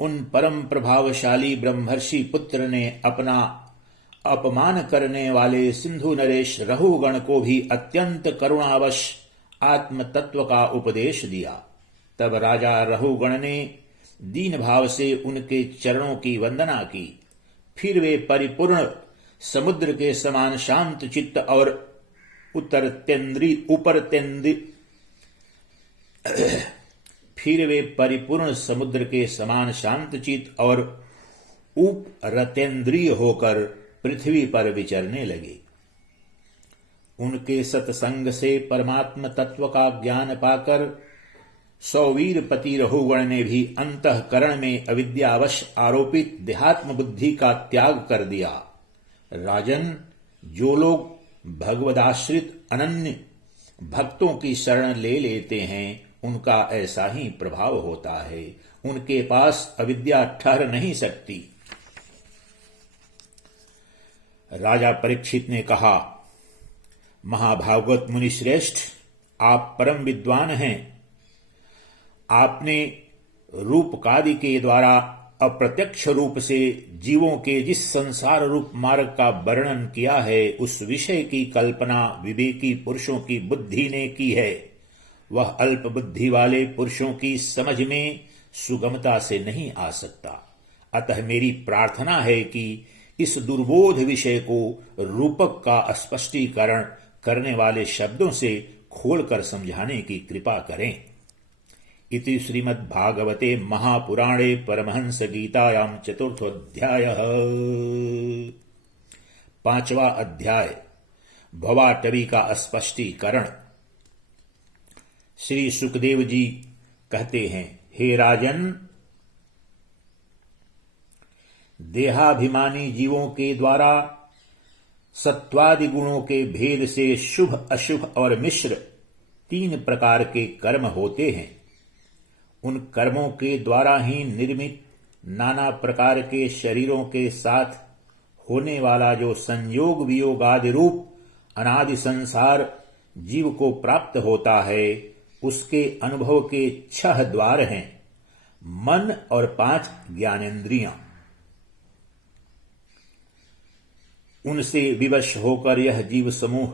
उन परम प्रभावशाली ब्रह्मर्षि पुत्र ने अपना अपमान करने वाले सिंधु नरेश रहुगण को भी अत्यंत करुणावश आत्म तत्व का उपदेश दिया। तब राजा रहुगण ने दीन भाव से उनके चरणों की वंदना की। फिर वे परिपूर्ण समुद्र के समान शांत चित्त और उपरतेंद्रिय होकर पृथ्वी पर विचरने लगे। उनके सत्संग से परमात्म तत्व का ज्ञान पाकर सौवीरपति रहुगण ने भी अंतःकरण में अविद्यावश आरोपित देहात्म बुद्धि का त्याग कर दिया। राजन, जो लोग भगवदाश्रित अनन्य भक्तों की शरण ले लेते हैं उनका ऐसा ही प्रभाव होता है। उनके पास अविद्या ठहर नहीं सकती। राजा परीक्षित ने कहा, महाभागवत मुनि श्रेष्ठ, आप परम विद्वान हैं। आपने रूपकादि के द्वारा अप्रत्यक्ष रूप से जीवों के जिस संसार रूप मार्ग का वर्णन किया है, उस विषय की कल्पना विवेकी पुरुषों की बुद्धि ने की है, वह अल्प बुद्धि वाले पुरुषों की समझ में सुगमता से नहीं आ सकता। अतः मेरी प्रार्थना है कि इस दुर्बोध विषय को रूपक का स्पष्टीकरण करने वाले शब्दों से खोलकर समझाने की कृपा करें। इति श्रीमद्भागवते महापुराणे परमहंस गीतायां चतुर्थोऽध्यायः। 5वां अध्याय भवाटवी का स्पष्टीकरण। श्री सुखदेव जी कहते हैं, हे राजन, देहाभिमानी जीवों के द्वारा सत्वादि गुणों के भेद से शुभ अशुभ और मिश्र 3 प्रकार के कर्म होते हैं। उन कर्मों के द्वारा ही निर्मित नाना प्रकार के शरीरों के साथ होने वाला जो संयोग वियोग आदि रूप अनादि संसार जीव को प्राप्त होता है, उसके अनुभव के 6 द्वार हैं, मन और 5 ज्ञानेंद्रियां। उनसे विवश होकर यह जीव समूह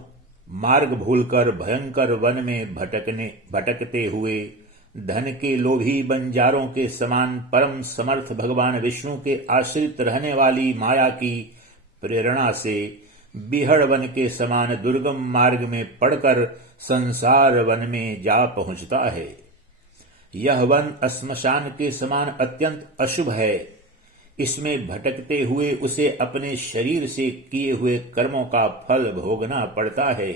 मार्ग भूलकर भयंकर वन में भटकते हुए धन के लोभी बंजारों के समान परम समर्थ भगवान विष्णु के आश्रित रहने वाली माया की प्रेरणा से बिहड़ वन के समान दुर्गम मार्ग में पड़कर संसार वन में जा पहुंचता है। यह वन श्मशान के समान अत्यंत अशुभ है। इसमें भटकते हुए उसे अपने शरीर से किए हुए कर्मों का फल भोगना पड़ता है।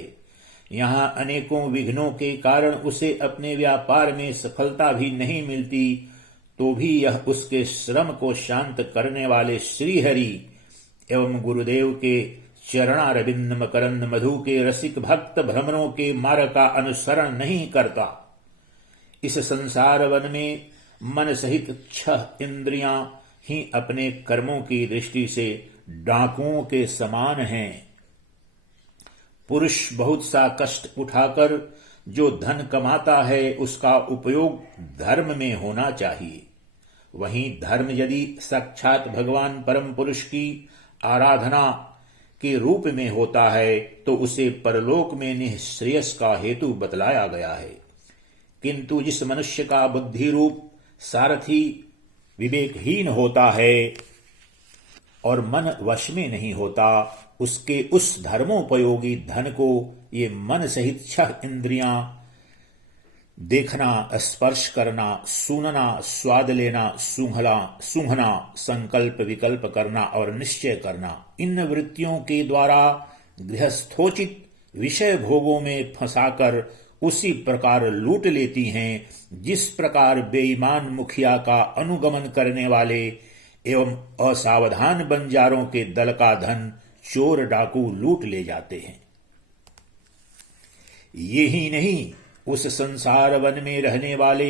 यहाँ अनेकों विघ्नों के कारण उसे अपने व्यापार में सफलता भी नहीं मिलती, तो भी यह उसके श्रम को शांत करने वाले श्रीहरि एवं गुरुदेव के चरणारविंद मकरंद मधु के रसिक भक्त भ्रमरों के मार्ग का अनुसरण नहीं करता। इस संसार वन में मन सहित 6 इंद्रियां ही अपने कर्मों की दृष्टि से डाकुओं के समान हैं। पुरुष बहुत सा कष्ट उठाकर जो धन कमाता है, उसका उपयोग धर्म में होना चाहिए। वहीं धर्म यदि साक्षात भगवान परम पुरुष की आराधना के रूप में होता है, तो उसे परलोक में निःश्रेयस का हेतु बतलाया गया है। किंतु जिस मनुष्य का बुद्धि रूप सारथी विवेकहीन होता है और मन वश में नहीं होता, उसके उस धर्मोपयोगी धन को ये मन सहित 6 इंद्रियां देखना, स्पर्श करना, सुनना, स्वाद लेना, सूंघना, संकल्प विकल्प करना और निश्चय करना, इन वृत्तियों के द्वारा गृहस्थोचित विषय भोगों में फंसाकर उसी प्रकार लूट लेती हैं, जिस प्रकार बेईमान मुखिया का अनुगमन करने वाले एवं असावधान बंजारों के दल का धन चोर डाकू लूट ले जाते हैं। ये ही नहीं, उस संसार वन में रहने वाले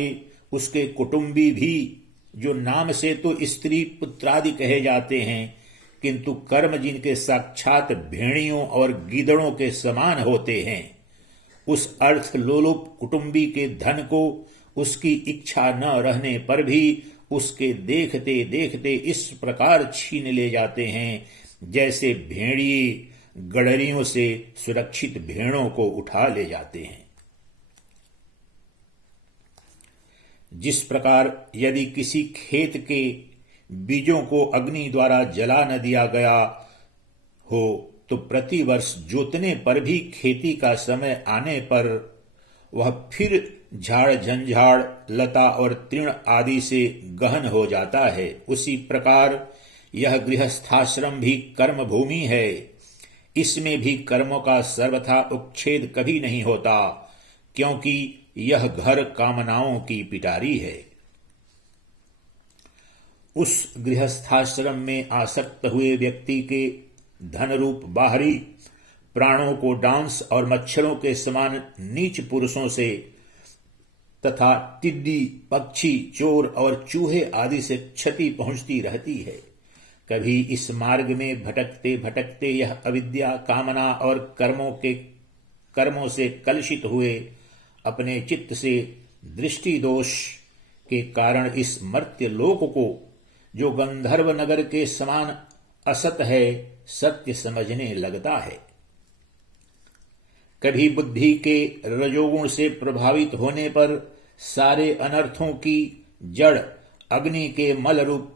उसके कुटुंबी भी, जो नाम से तो स्त्री पुत्रादि कहे जाते हैं, किंतु कर्म जिनके साक्षात भेड़ियों और गीदड़ों के समान होते हैं, उस अर्थ लोलुप कुटुंबी के धन को उसकी इच्छा न रहने पर भी उसके देखते देखते इस प्रकार छीन ले जाते हैं, जैसे भेड़िए गड़रियों से सुरक्षित भेड़ों को उठा ले जाते हैं। जिस प्रकार यदि किसी खेत के बीजों को अग्नि द्वारा जला न दिया गया हो, तो प्रतिवर्ष जोतने पर भी खेती का समय आने पर वह फिर झाड़ झंझाड़, लता और तृण आदि से गहन हो जाता है। उसी प्रकार यह गृहस्थाश्रम भी कर्म भूमि है। इसमें भी कर्मों का सर्वथा उच्छेद कभी नहीं होता, क्योंकि यह घर कामनाओं की पिटारी है। उस गृहस्थाश्रम में आसक्त हुए व्यक्ति के धन रूप बाहरी प्राणों को डांस और मच्छरों के समान नीच पुरुषों से तथा टिड्डी, पक्षी, चोर और चूहे आदि से क्षति पहुंचती रहती है। कभी इस मार्ग में भटकते भटकते यह अविद्या, कामना और कर्मों से कलुषित हुए अपने चित्त से दृष्टि दोष के कारण इस मर्त्य लोक को जो गंधर्व नगर के समान असत है, सत्य समझने लगता है। कभी बुद्धि के रजोगुण से प्रभावित होने पर सारे अनर्थों की जड़ अग्नि के मल रूप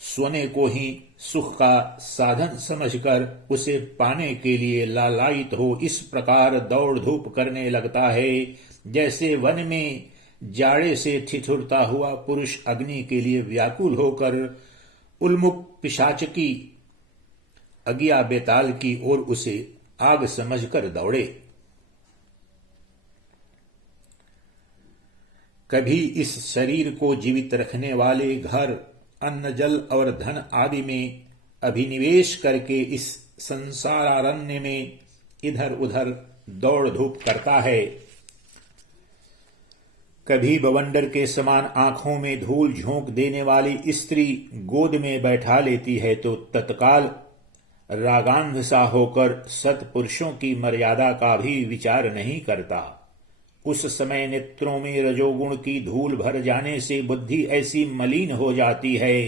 सोने को ही सुख का साधन समझकर उसे पाने के लिए लालायित हो इस प्रकार दौड़ धूप करने लगता है, जैसे वन में जाड़े से ठिठुरता हुआ पुरुष अग्नि के लिए व्याकुल होकर उन्मुख पिशाच की अगिया बेताल की ओर उसे आग समझकर दौड़े। कभी इस शरीर को जीवित रखने वाले घर, अन्न, जल और धन आदि में अभिनिवेश करके इस संसारारण्य में इधर उधर दौड़ धूप करता है। कभी बवंडर के समान आंखों में धूल झोंक देने वाली स्त्री गोद में बैठा लेती है तो तत्काल रागान्ध सा होकर सत्पुरुषों की मर्यादा का भी विचार नहीं करता। उस समय नेत्रों में रजोगुण की धूल भर जाने से बुद्धि ऐसी मलिन हो जाती है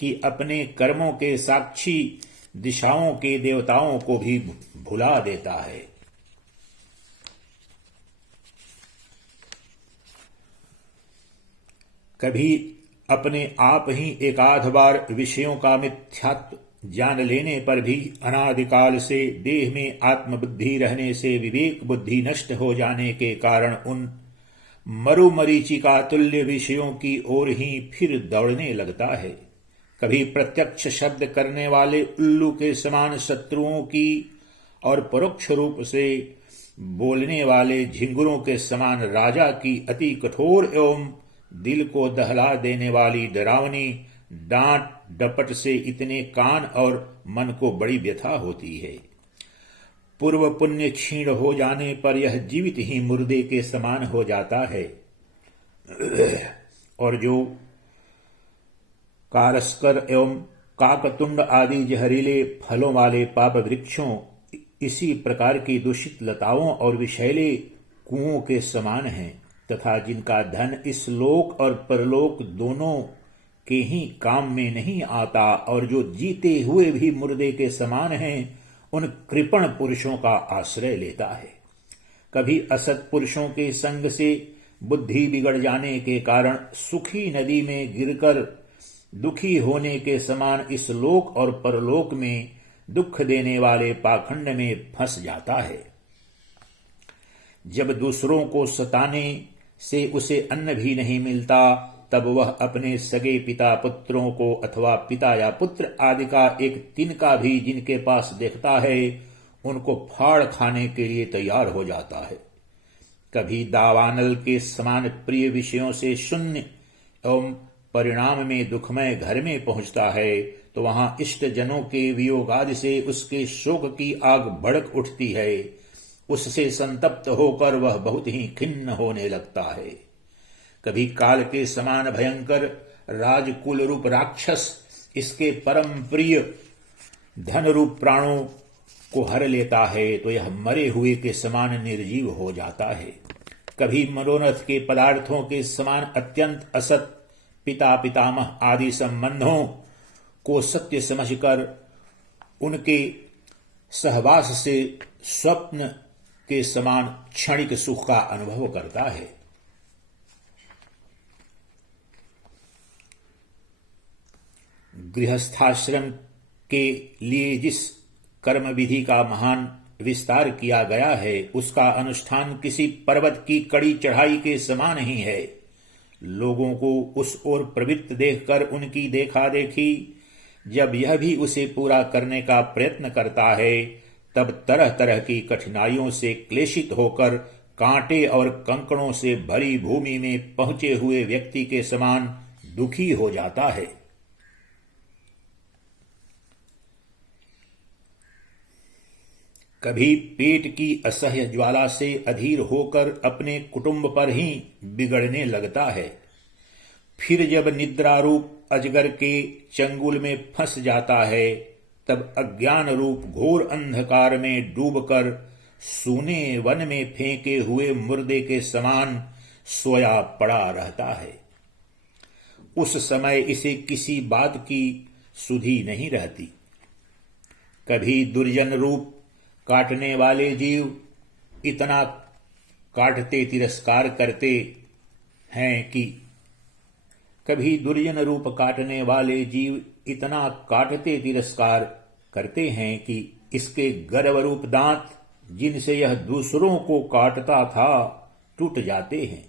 कि अपने कर्मों के साक्षी दिशाओं के देवताओं को भी भुला देता है। कभी अपने आप ही एकाध बार विषयों का मिथ्यात्व जान लेने पर भी अनादिकाल से देह में आत्मबुद्धि रहने से विवेक बुद्धि नष्ट हो जाने के कारण उन मरुमरीचिका तुल्य विषयों की ओर ही फिर दौड़ने लगता है। कभी प्रत्यक्ष शब्द करने वाले उल्लू के समान शत्रुओं की और परोक्ष रूप से बोलने वाले झिंगुरों के समान राजा की अति कठोर एवं दिल को दहला देने वाली डरावनी डांट डपट से इतने कान और मन को बड़ी व्यथा होती है। पूर्व पुण्य क्षीण हो जाने पर यह जीवित ही मुर्दे के समान हो जाता है और जो कारस्कर एवं काकतुंड आदि जहरीले फलों वाले पाप वृक्षों इसी प्रकार की दूषित लताओं और विषैले कुओं के समान हैं तथा जिनका धन इस लोक और परलोक दोनों के ही काम में नहीं आता और जो जीते हुए भी मुर्दे के समान हैं, उन कृपण पुरुषों का आश्रय लेता है। कभी असत पुरुषों के संग से बुद्धि बिगड़ जाने के कारण सुखी नदी में गिरकर दुखी होने के समान इस लोक और परलोक में दुख देने वाले पाखंड में फंस जाता है। जब दूसरों को सताने से उसे अन्न भी नहीं मिलता, तब वह अपने सगे पिता पुत्रों को अथवा पिता या पुत्र आदि का एक तिनका भी जिनके पास देखता है, उनको फाड़ खाने के लिए तैयार हो जाता है। कभी दावानल के समान प्रिय विषयों से शून्य एवं परिणाम में दुखमय घर में पहुंचता है तो वहां इष्ट जनों के वियोग आदि से उसके शोक की आग भड़क उठती है। उससे संतप्त होकर वह बहुत ही खिन्न होने लगता है। कभी काल के समान भयंकर राजकुल रूप राक्षस इसके परम प्रिय धन रूप प्राणों को हर लेता है तो यह मरे हुए के समान निर्जीव हो जाता है। कभी मनोरथ के पदार्थों के समान अत्यंत असत पिता पितामह आदि संबंधों को सत्य समझकर उनके सहवास से स्वप्न के समान क्षणिक सुख का अनुभव करता है। गृहस्थाश्रम के लिए जिस कर्म विधि का महान विस्तार किया गया है, उसका अनुष्ठान किसी पर्वत की कड़ी चढ़ाई के समान ही है। लोगों को उस ओर प्रवृत्त देखकर उनकी देखा देखी जब यह भी उसे पूरा करने का प्रयत्न करता है, तब तरह तरह की कठिनाइयों से क्लेशित होकर कांटे और कंकड़ों से भरी भूमि में पहुंचे हुए व्यक्ति के समान दुखी हो जाता है। कभी पेट की असह्य ज्वाला से अधीर होकर अपने कुटुंब पर ही बिगड़ने लगता है। फिर जब निद्रारूप अजगर के चंगुल में फंस जाता है, तब अज्ञान रूप घोर अंधकार में डूबकर सूने वन में फेंके हुए मुर्दे के समान सोया पड़ा रहता है। उस समय इसे किसी बात की सुधि नहीं रहती। कभी दुर्जन रूप काटने वाले जीव इतना काटते तिरस्कार करते हैं कि कभी दुर्जन रूप काटने वाले जीव इतना काटते तिरस्कार करते हैं कि इसके गर्वरूप दांत जिनसे यह दूसरों को काटता था टूट जाते हैं।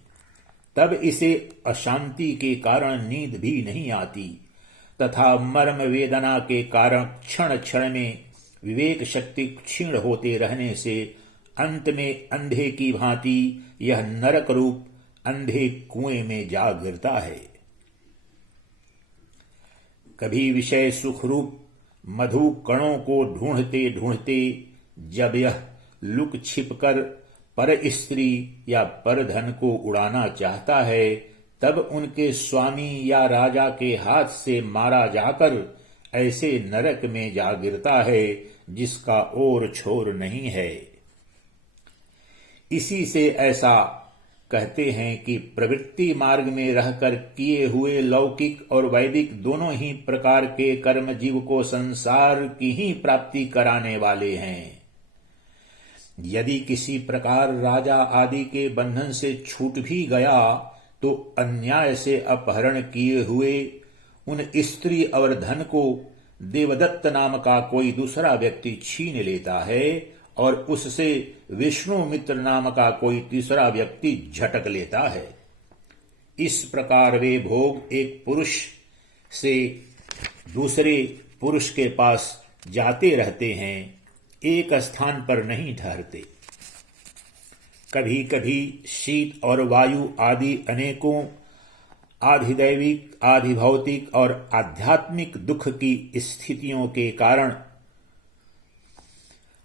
तब इसे अशांति के कारण नींद भी नहीं आती तथा मर्म वेदना के कारण क्षण क्षण में विवेक शक्ति क्षीण होते रहने से अंत में अंधे की भांति यह नरक रूप अंधे कुएं में जा गिरता है। कभी विषय सुख रूप मधु कणों को ढूंढते ढूंढते जब यह लुक छिप कर पर स्त्री या पर धन को उड़ाना चाहता है तब उनके स्वामी या राजा के हाथ से मारा जाकर ऐसे नरक में जा गिरता है जिसका ओर छोर नहीं है। इसी से ऐसा कहते हैं कि प्रवृत्ति मार्ग में रहकर किए हुए लौकिक और वैदिक दोनों ही प्रकार के कर्म जीव को संसार की ही प्राप्ति कराने वाले हैं। यदि किसी प्रकार राजा आदि के बंधन से छूट भी गया तो अन्याय से अपहरण किए हुए उन स्त्री और धन को देवदत्त नाम का कोई दूसरा व्यक्ति छीन लेता है और उससे विष्णु मित्र नाम का कोई तीसरा व्यक्ति झटक लेता है। इस प्रकार वे भोग एक पुरुष से दूसरे पुरुष के पास जाते रहते हैं, एक स्थान पर नहीं ठहरते। कभी कभी शीत और वायु आदि अनेकों आधिदैविक आधिभौतिक और आध्यात्मिक दुख की स्थितियों के कारण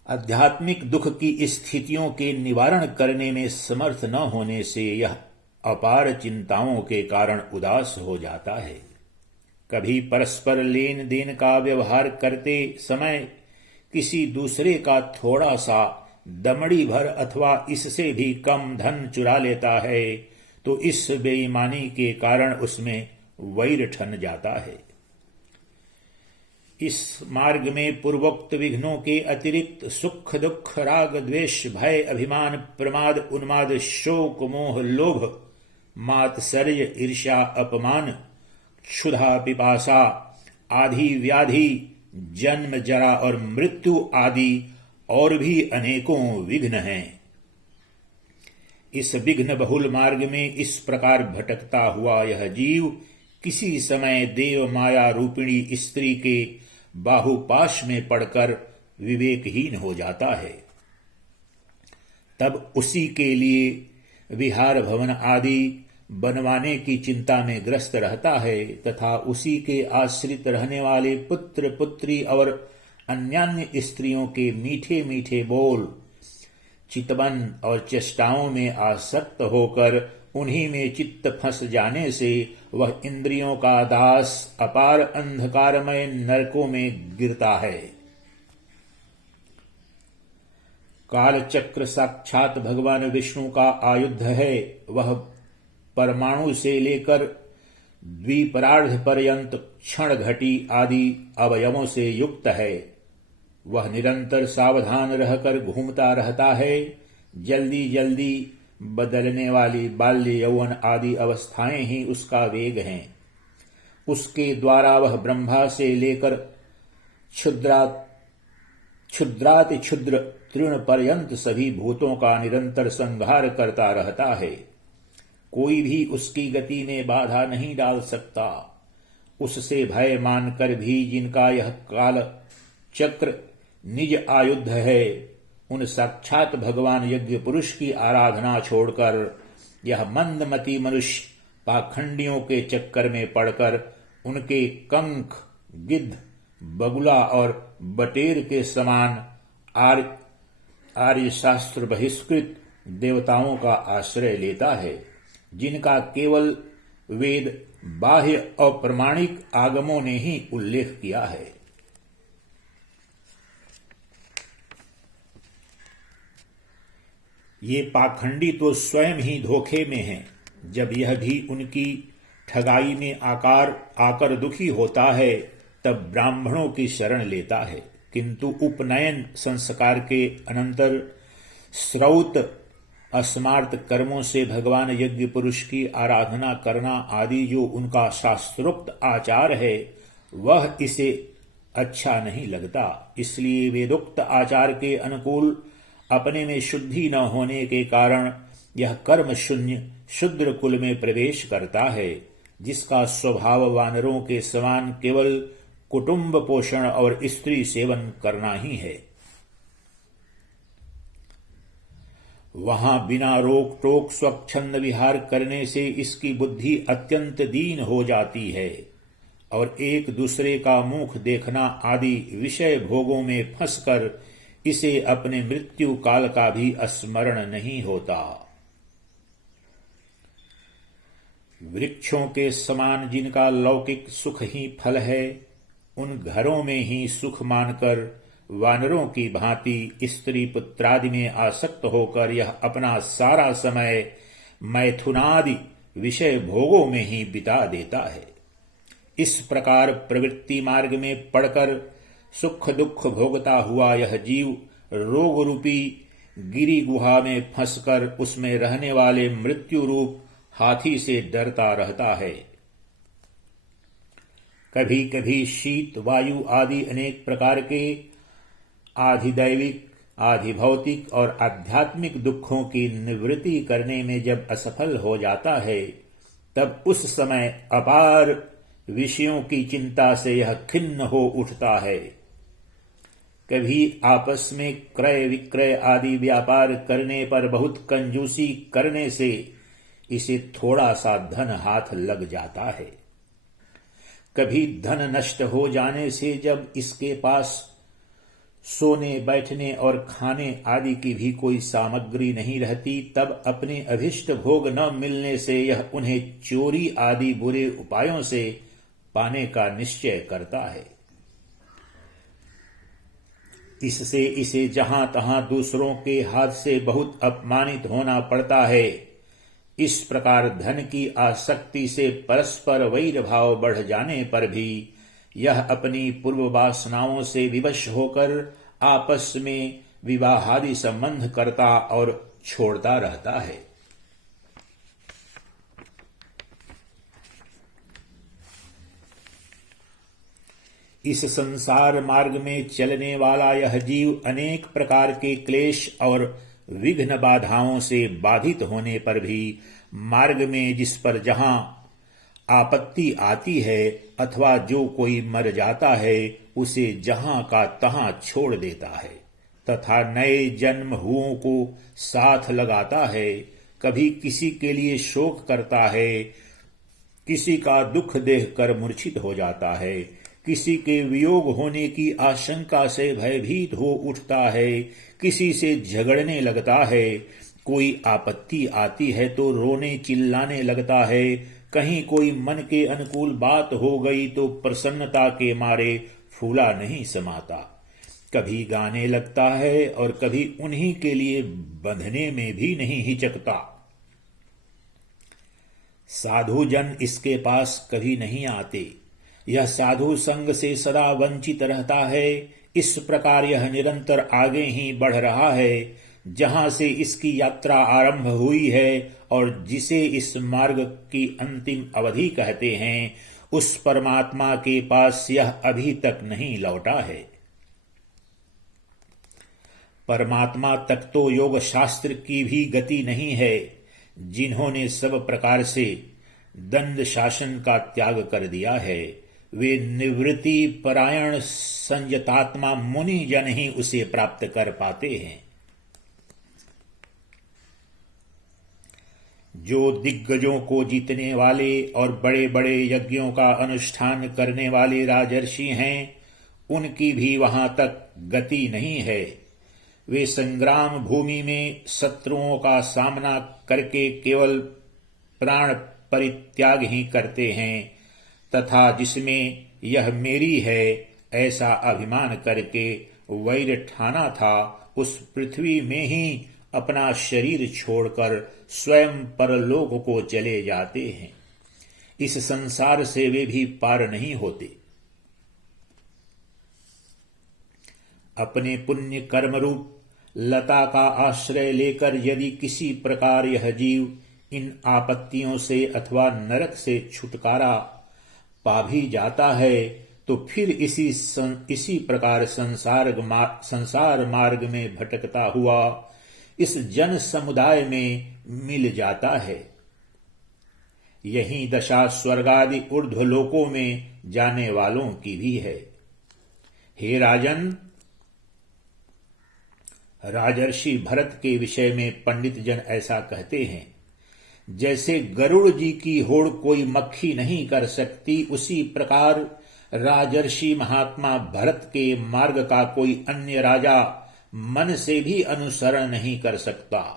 आध्यात्मिक दुख की स्थितियों के निवारण करने में समर्थ न होने से यह अपार चिंताओं के कारण उदास हो जाता है। कभी परस्पर लेन देन का व्यवहार करते समय किसी दूसरे का थोड़ा सा दमड़ी भर अथवा इससे भी कम धन चुरा लेता है तो इस बेईमानी के कारण उसमें वैर ठन जाता है। इस मार्ग में पूर्वोक्त विघ्नों के अतिरिक्त सुख दुख राग द्वेष भय अभिमान प्रमाद उन्माद शोक मोह लोभ मात्सर्य ईर्ष्या अपमान क्षुधा पिपासा आदि व्याधि जन्म जरा और मृत्यु आदि और भी अनेकों विघ्न हैं। इस विघ्न बहुल मार्ग में इस प्रकार भटकता हुआ यह जीव किसी समय देव माया रूपिणी स्त्री के बाहुपाश में पड़कर विवेकहीन हो जाता है। तब उसी के लिए विहार भवन आदि बनवाने की चिंता में ग्रस्त रहता है तथा उसी के आश्रित रहने वाले पुत्र पुत्री और अन्यान्य स्त्रियों के मीठे मीठे बोल चितवन और चेष्टाओं में आसक्त होकर उन्हीं में चित्त फंस जाने से वह इंद्रियों का दास अपार अंधकारमय नरकों में गिरता है। काल चक्र साक्षात भगवान विष्णु का आयुध है। वह परमाणु से लेकर द्विपरार्ध पर्यंत क्षण घटी आदि अवयवों से युक्त है। वह निरंतर सावधान रहकर घूमता रहता है। जल्दी जल्दी बदलने वाली बाल्य यौवन आदि अवस्थाएं ही उसका वेग हैं। उसके द्वारा वह ब्रह्मा से लेकर क्षुद्राति क्षुद्र तृण पर्यंत सभी भूतों का निरंतर संहार करता रहता है। कोई भी उसकी गति में बाधा नहीं डाल सकता। उससे भय मानकर भी जिनका यह काल चक्र निज आयुध है उन साक्षात भगवान यज्ञ पुरुष की आराधना छोड़कर यह मंदमती मनुष्य पाखंडियों के चक्कर में पड़कर उनके कंक गिद्ध बगुला और बटेर के समान आर्य शास्त्र बहिष्कृत देवताओं का आश्रय लेता है, जिनका केवल वेद बाह्य और प्रमाणिक आगमों ने ही उल्लेख किया है। ये पाखंडी तो स्वयं ही धोखे में हैं। जब यह भी उनकी ठगाई में आकर दुखी होता है तब ब्राह्मणों की शरण लेता है, किंतु उपनयन संस्कार के अनंतर श्रौत अस्मार्त कर्मों से भगवान यज्ञ पुरुष की आराधना करना आदि जो उनका शास्त्रोक्त आचार है वह इसे अच्छा नहीं लगता। इसलिए वेदोक्त आचार के अनुकूल अपने में शुद्धि न होने के कारण यह कर्म शून्य शूद्र कुल में प्रवेश करता है, जिसका स्वभाव वानरों के समान केवल कुटुंब पोषण और स्त्री सेवन करना ही है। वहां बिना रोक टोक स्वच्छंद विहार करने से इसकी बुद्धि अत्यंत दीन हो जाती है और एक दूसरे का मुख देखना आदि विषय भोगों में फंसकर इसे अपने मृत्यु काल का भी स्मरण नहीं होता। वृक्षों के समान जिनका लौकिक सुख ही फल है, उन घरों में ही सुख मानकर वानरों की भांति स्त्री पुत्रादि में आसक्त होकर यह अपना सारा समय मैथुनादि विषय भोगों में ही बिता देता है। इस प्रकार प्रवृत्ति मार्ग में पड़कर सुख दुख भोगता हुआ यह जीव रोग रूपी गिरी गुहा में फंसकर उसमें रहने वाले मृत्यु रूप हाथी से डरता रहता है। कभी कभी शीत वायु आदि अनेक प्रकार के आधिदैविक आधिभौतिक और आध्यात्मिक दुखों की निवृत्ति करने में जब असफल हो जाता है तब उस समय अपार विषयों की चिंता से यह खिन्न हो उठता है। कभी आपस में क्रय विक्रय आदि व्यापार करने पर बहुत कंजूसी करने से इसे थोड़ा सा धन हाथ लग जाता है। कभी धन नष्ट हो जाने से जब इसके पास सोने बैठने और खाने आदि की भी कोई सामग्री नहीं रहती तब अपने अभिष्ट भोग न मिलने से यह उन्हें चोरी आदि बुरे उपायों से पाने का निश्चय करता है। इससे इसे जहां तहां दूसरों के हाथ से बहुत अपमानित होना पड़ता है। इस प्रकार धन की आसक्ति से परस्पर वैर भाव बढ़ जाने पर भी यह अपनी पूर्व वासनाओं से विवश होकर आपस में विवाहादि संबंध करता और छोड़ता रहता है। इस संसार मार्ग में चलने वाला यह जीव अनेक प्रकार के क्लेश और विघ्न बाधाओं से बाधित होने पर भी मार्ग में जिस पर जहां आपत्ति आती है अथवा जो कोई मर जाता है उसे जहां का तहां छोड़ देता है तथा नए जन्म हुओं को साथ लगाता है। कभी किसी के लिए शोक करता है, किसी का दुख देखकर मूर्छित हो जाता है, किसी के वियोग होने की आशंका से भयभीत हो उठता है, किसी से झगड़ने लगता है, कोई आपत्ति आती है तो रोने चिल्लाने लगता है, कहीं कोई मन के अनुकूल बात हो गई तो प्रसन्नता के मारे फूला नहीं समाता, कभी गाने लगता है और कभी उन्हीं के लिए बंधने में भी नहीं हिचकता। साधु जन इसके पास कभी नहीं आते, यह साधु संग से सदा वंचित रहता है। इस प्रकार यह निरंतर आगे ही बढ़ रहा है। जहां से इसकी यात्रा आरंभ हुई है और जिसे इस मार्ग की अंतिम अवधि कहते हैं, उस परमात्मा के पास यह अभी तक नहीं लौटा है। परमात्मा तक तो योग शास्त्र की भी गति नहीं है। जिन्होंने सब प्रकार से दंड शासन का त्याग कर दिया है, वे निवृत्ति परायण संयतात्मा मुनि जन ही उसे प्राप्त कर पाते हैं। जो दिग्गजों को जीतने वाले और बड़े बड़े यज्ञों का अनुष्ठान करने वाले राजर्षि हैं, उनकी भी वहां तक गति नहीं है। वे संग्राम भूमि में शत्रुओं का सामना करके केवल प्राण परित्याग ही करते हैं तथा जिसमें यह मेरी है ऐसा अभिमान करके वैर ठाना था, उस पृथ्वी में ही अपना शरीर छोड़कर स्वयं परलोक को चले जाते हैं। इस संसार से वे भी पार नहीं होते। अपने पुण्य कर्म रूप लता का आश्रय लेकर यदि किसी प्रकार यह जीव इन आपत्तियों से अथवा नरक से छुटकारा पा भी जाता है तो फिर इसी प्रकार संसार मार्ग में भटकता हुआ इस जन समुदाय में मिल जाता है। यही दशा स्वर्गादि ऊर्ध्वलोकों में जाने वालों की भी है। हे राजन, राजर्षि भरत के विषय में पंडित जन ऐसा कहते हैं, जैसे गरुड़ जी की होड़ कोई मक्खी नहीं कर सकती, उसी प्रकार राजर्षि महात्मा भरत के मार्ग का कोई अन्य राजा मन से भी अनुसरण नहीं कर सकता।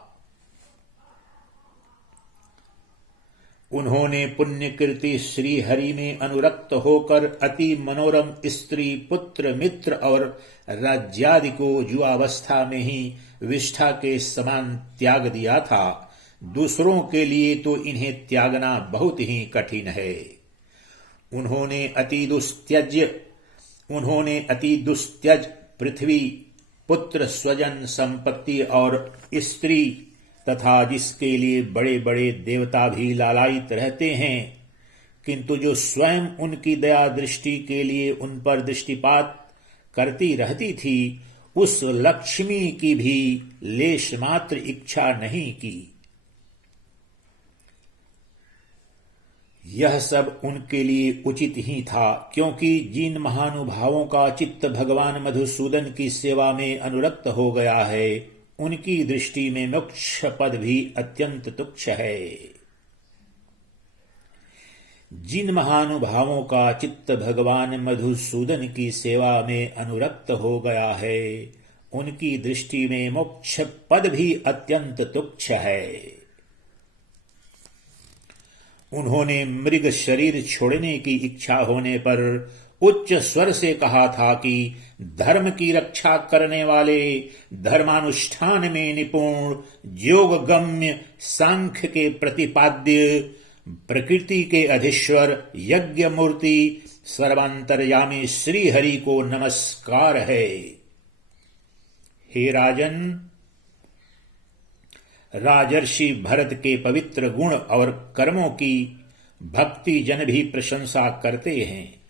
उन्होंने पुण्यकीर्ति श्री हरि में अनुरक्त होकर अति मनोरम स्त्री, पुत्र, मित्र और राज्यादि को युवावस्था में ही विष्ठा के समान त्याग दिया था। दूसरों के लिए तो इन्हें त्यागना बहुत ही कठिन है। उन्होंने अति दुस्त्यज पृथ्वी, पुत्र, स्वजन, संपत्ति और स्त्री तथा जिसके लिए बड़े बड़े देवता भी लालायित रहते हैं, किंतु जो स्वयं उनकी दया दृष्टि के लिए उन पर दृष्टिपात करती रहती थी, उस लक्ष्मी की भी लेश मात्र इच्छा नहीं की। यह सब उनके लिए उचित ही था, क्योंकि जिन महानुभावों का चित्त भगवान मधुसूदन की सेवा में अनुरक्त हो गया है, उनकी दृष्टि में मोक्ष पद भी अत्यंत तुच्छ है। जिन महानुभावों का चित्त भगवान मधुसूदन की सेवा में अनुरक्त हो गया है, उनकी दृष्टि में मोक्ष पद भी अत्यंत तुच्छ है। उन्होंने मृग शरीर छोड़ने की इच्छा होने पर उच्च स्वर से कहा था कि धर्म की रक्षा करने वाले, धर्मानुष्ठान में निपुण, योग गम्य, सांख्य के प्रतिपाद्य, प्रकृति के अधीश्वर, यज्ञ मूर्ति, सर्वांतर्यामी श्री हरि को नमस्कार है। हे राजन, राजर्षि भरत के पवित्र गुण और कर्मों की भक्ति जन भी प्रशंसा करते हैं।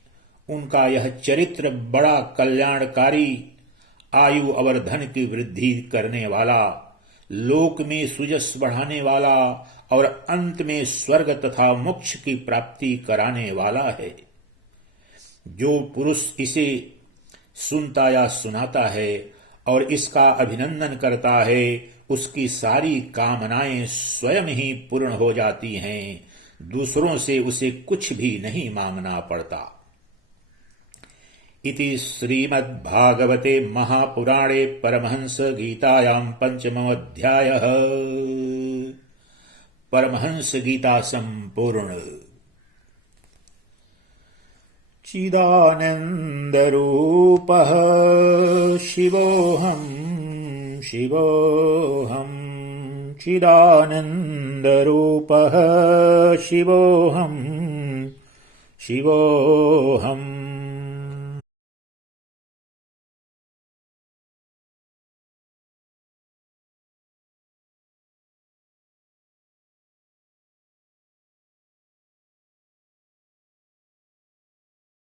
उनका यह चरित्र बड़ा कल्याणकारी, आयु और धन की वृद्धि करने वाला, लोक में सुजस बढ़ाने वाला और अंत में स्वर्ग तथा मोक्ष की प्राप्ति कराने वाला है। जो पुरुष इसे सुनता या सुनाता है और इसका अभिनंदन करता है, उसकी सारी कामनाएं स्वयं ही पूर्ण हो जाती हैं। दूसरों से उसे कुछ भी नहीं मांगना पड़ता। इति श्रीमद्भागवते महापुराणे परमहंस गीतायां पंचमोऽध्यायः। परमहंस गीता संपूर्ण। चिदानन्दरूपः शिवोऽहम् शिवोऽहम् चिदानन्दरूपः शिवोऽहम् शिवोऽहम्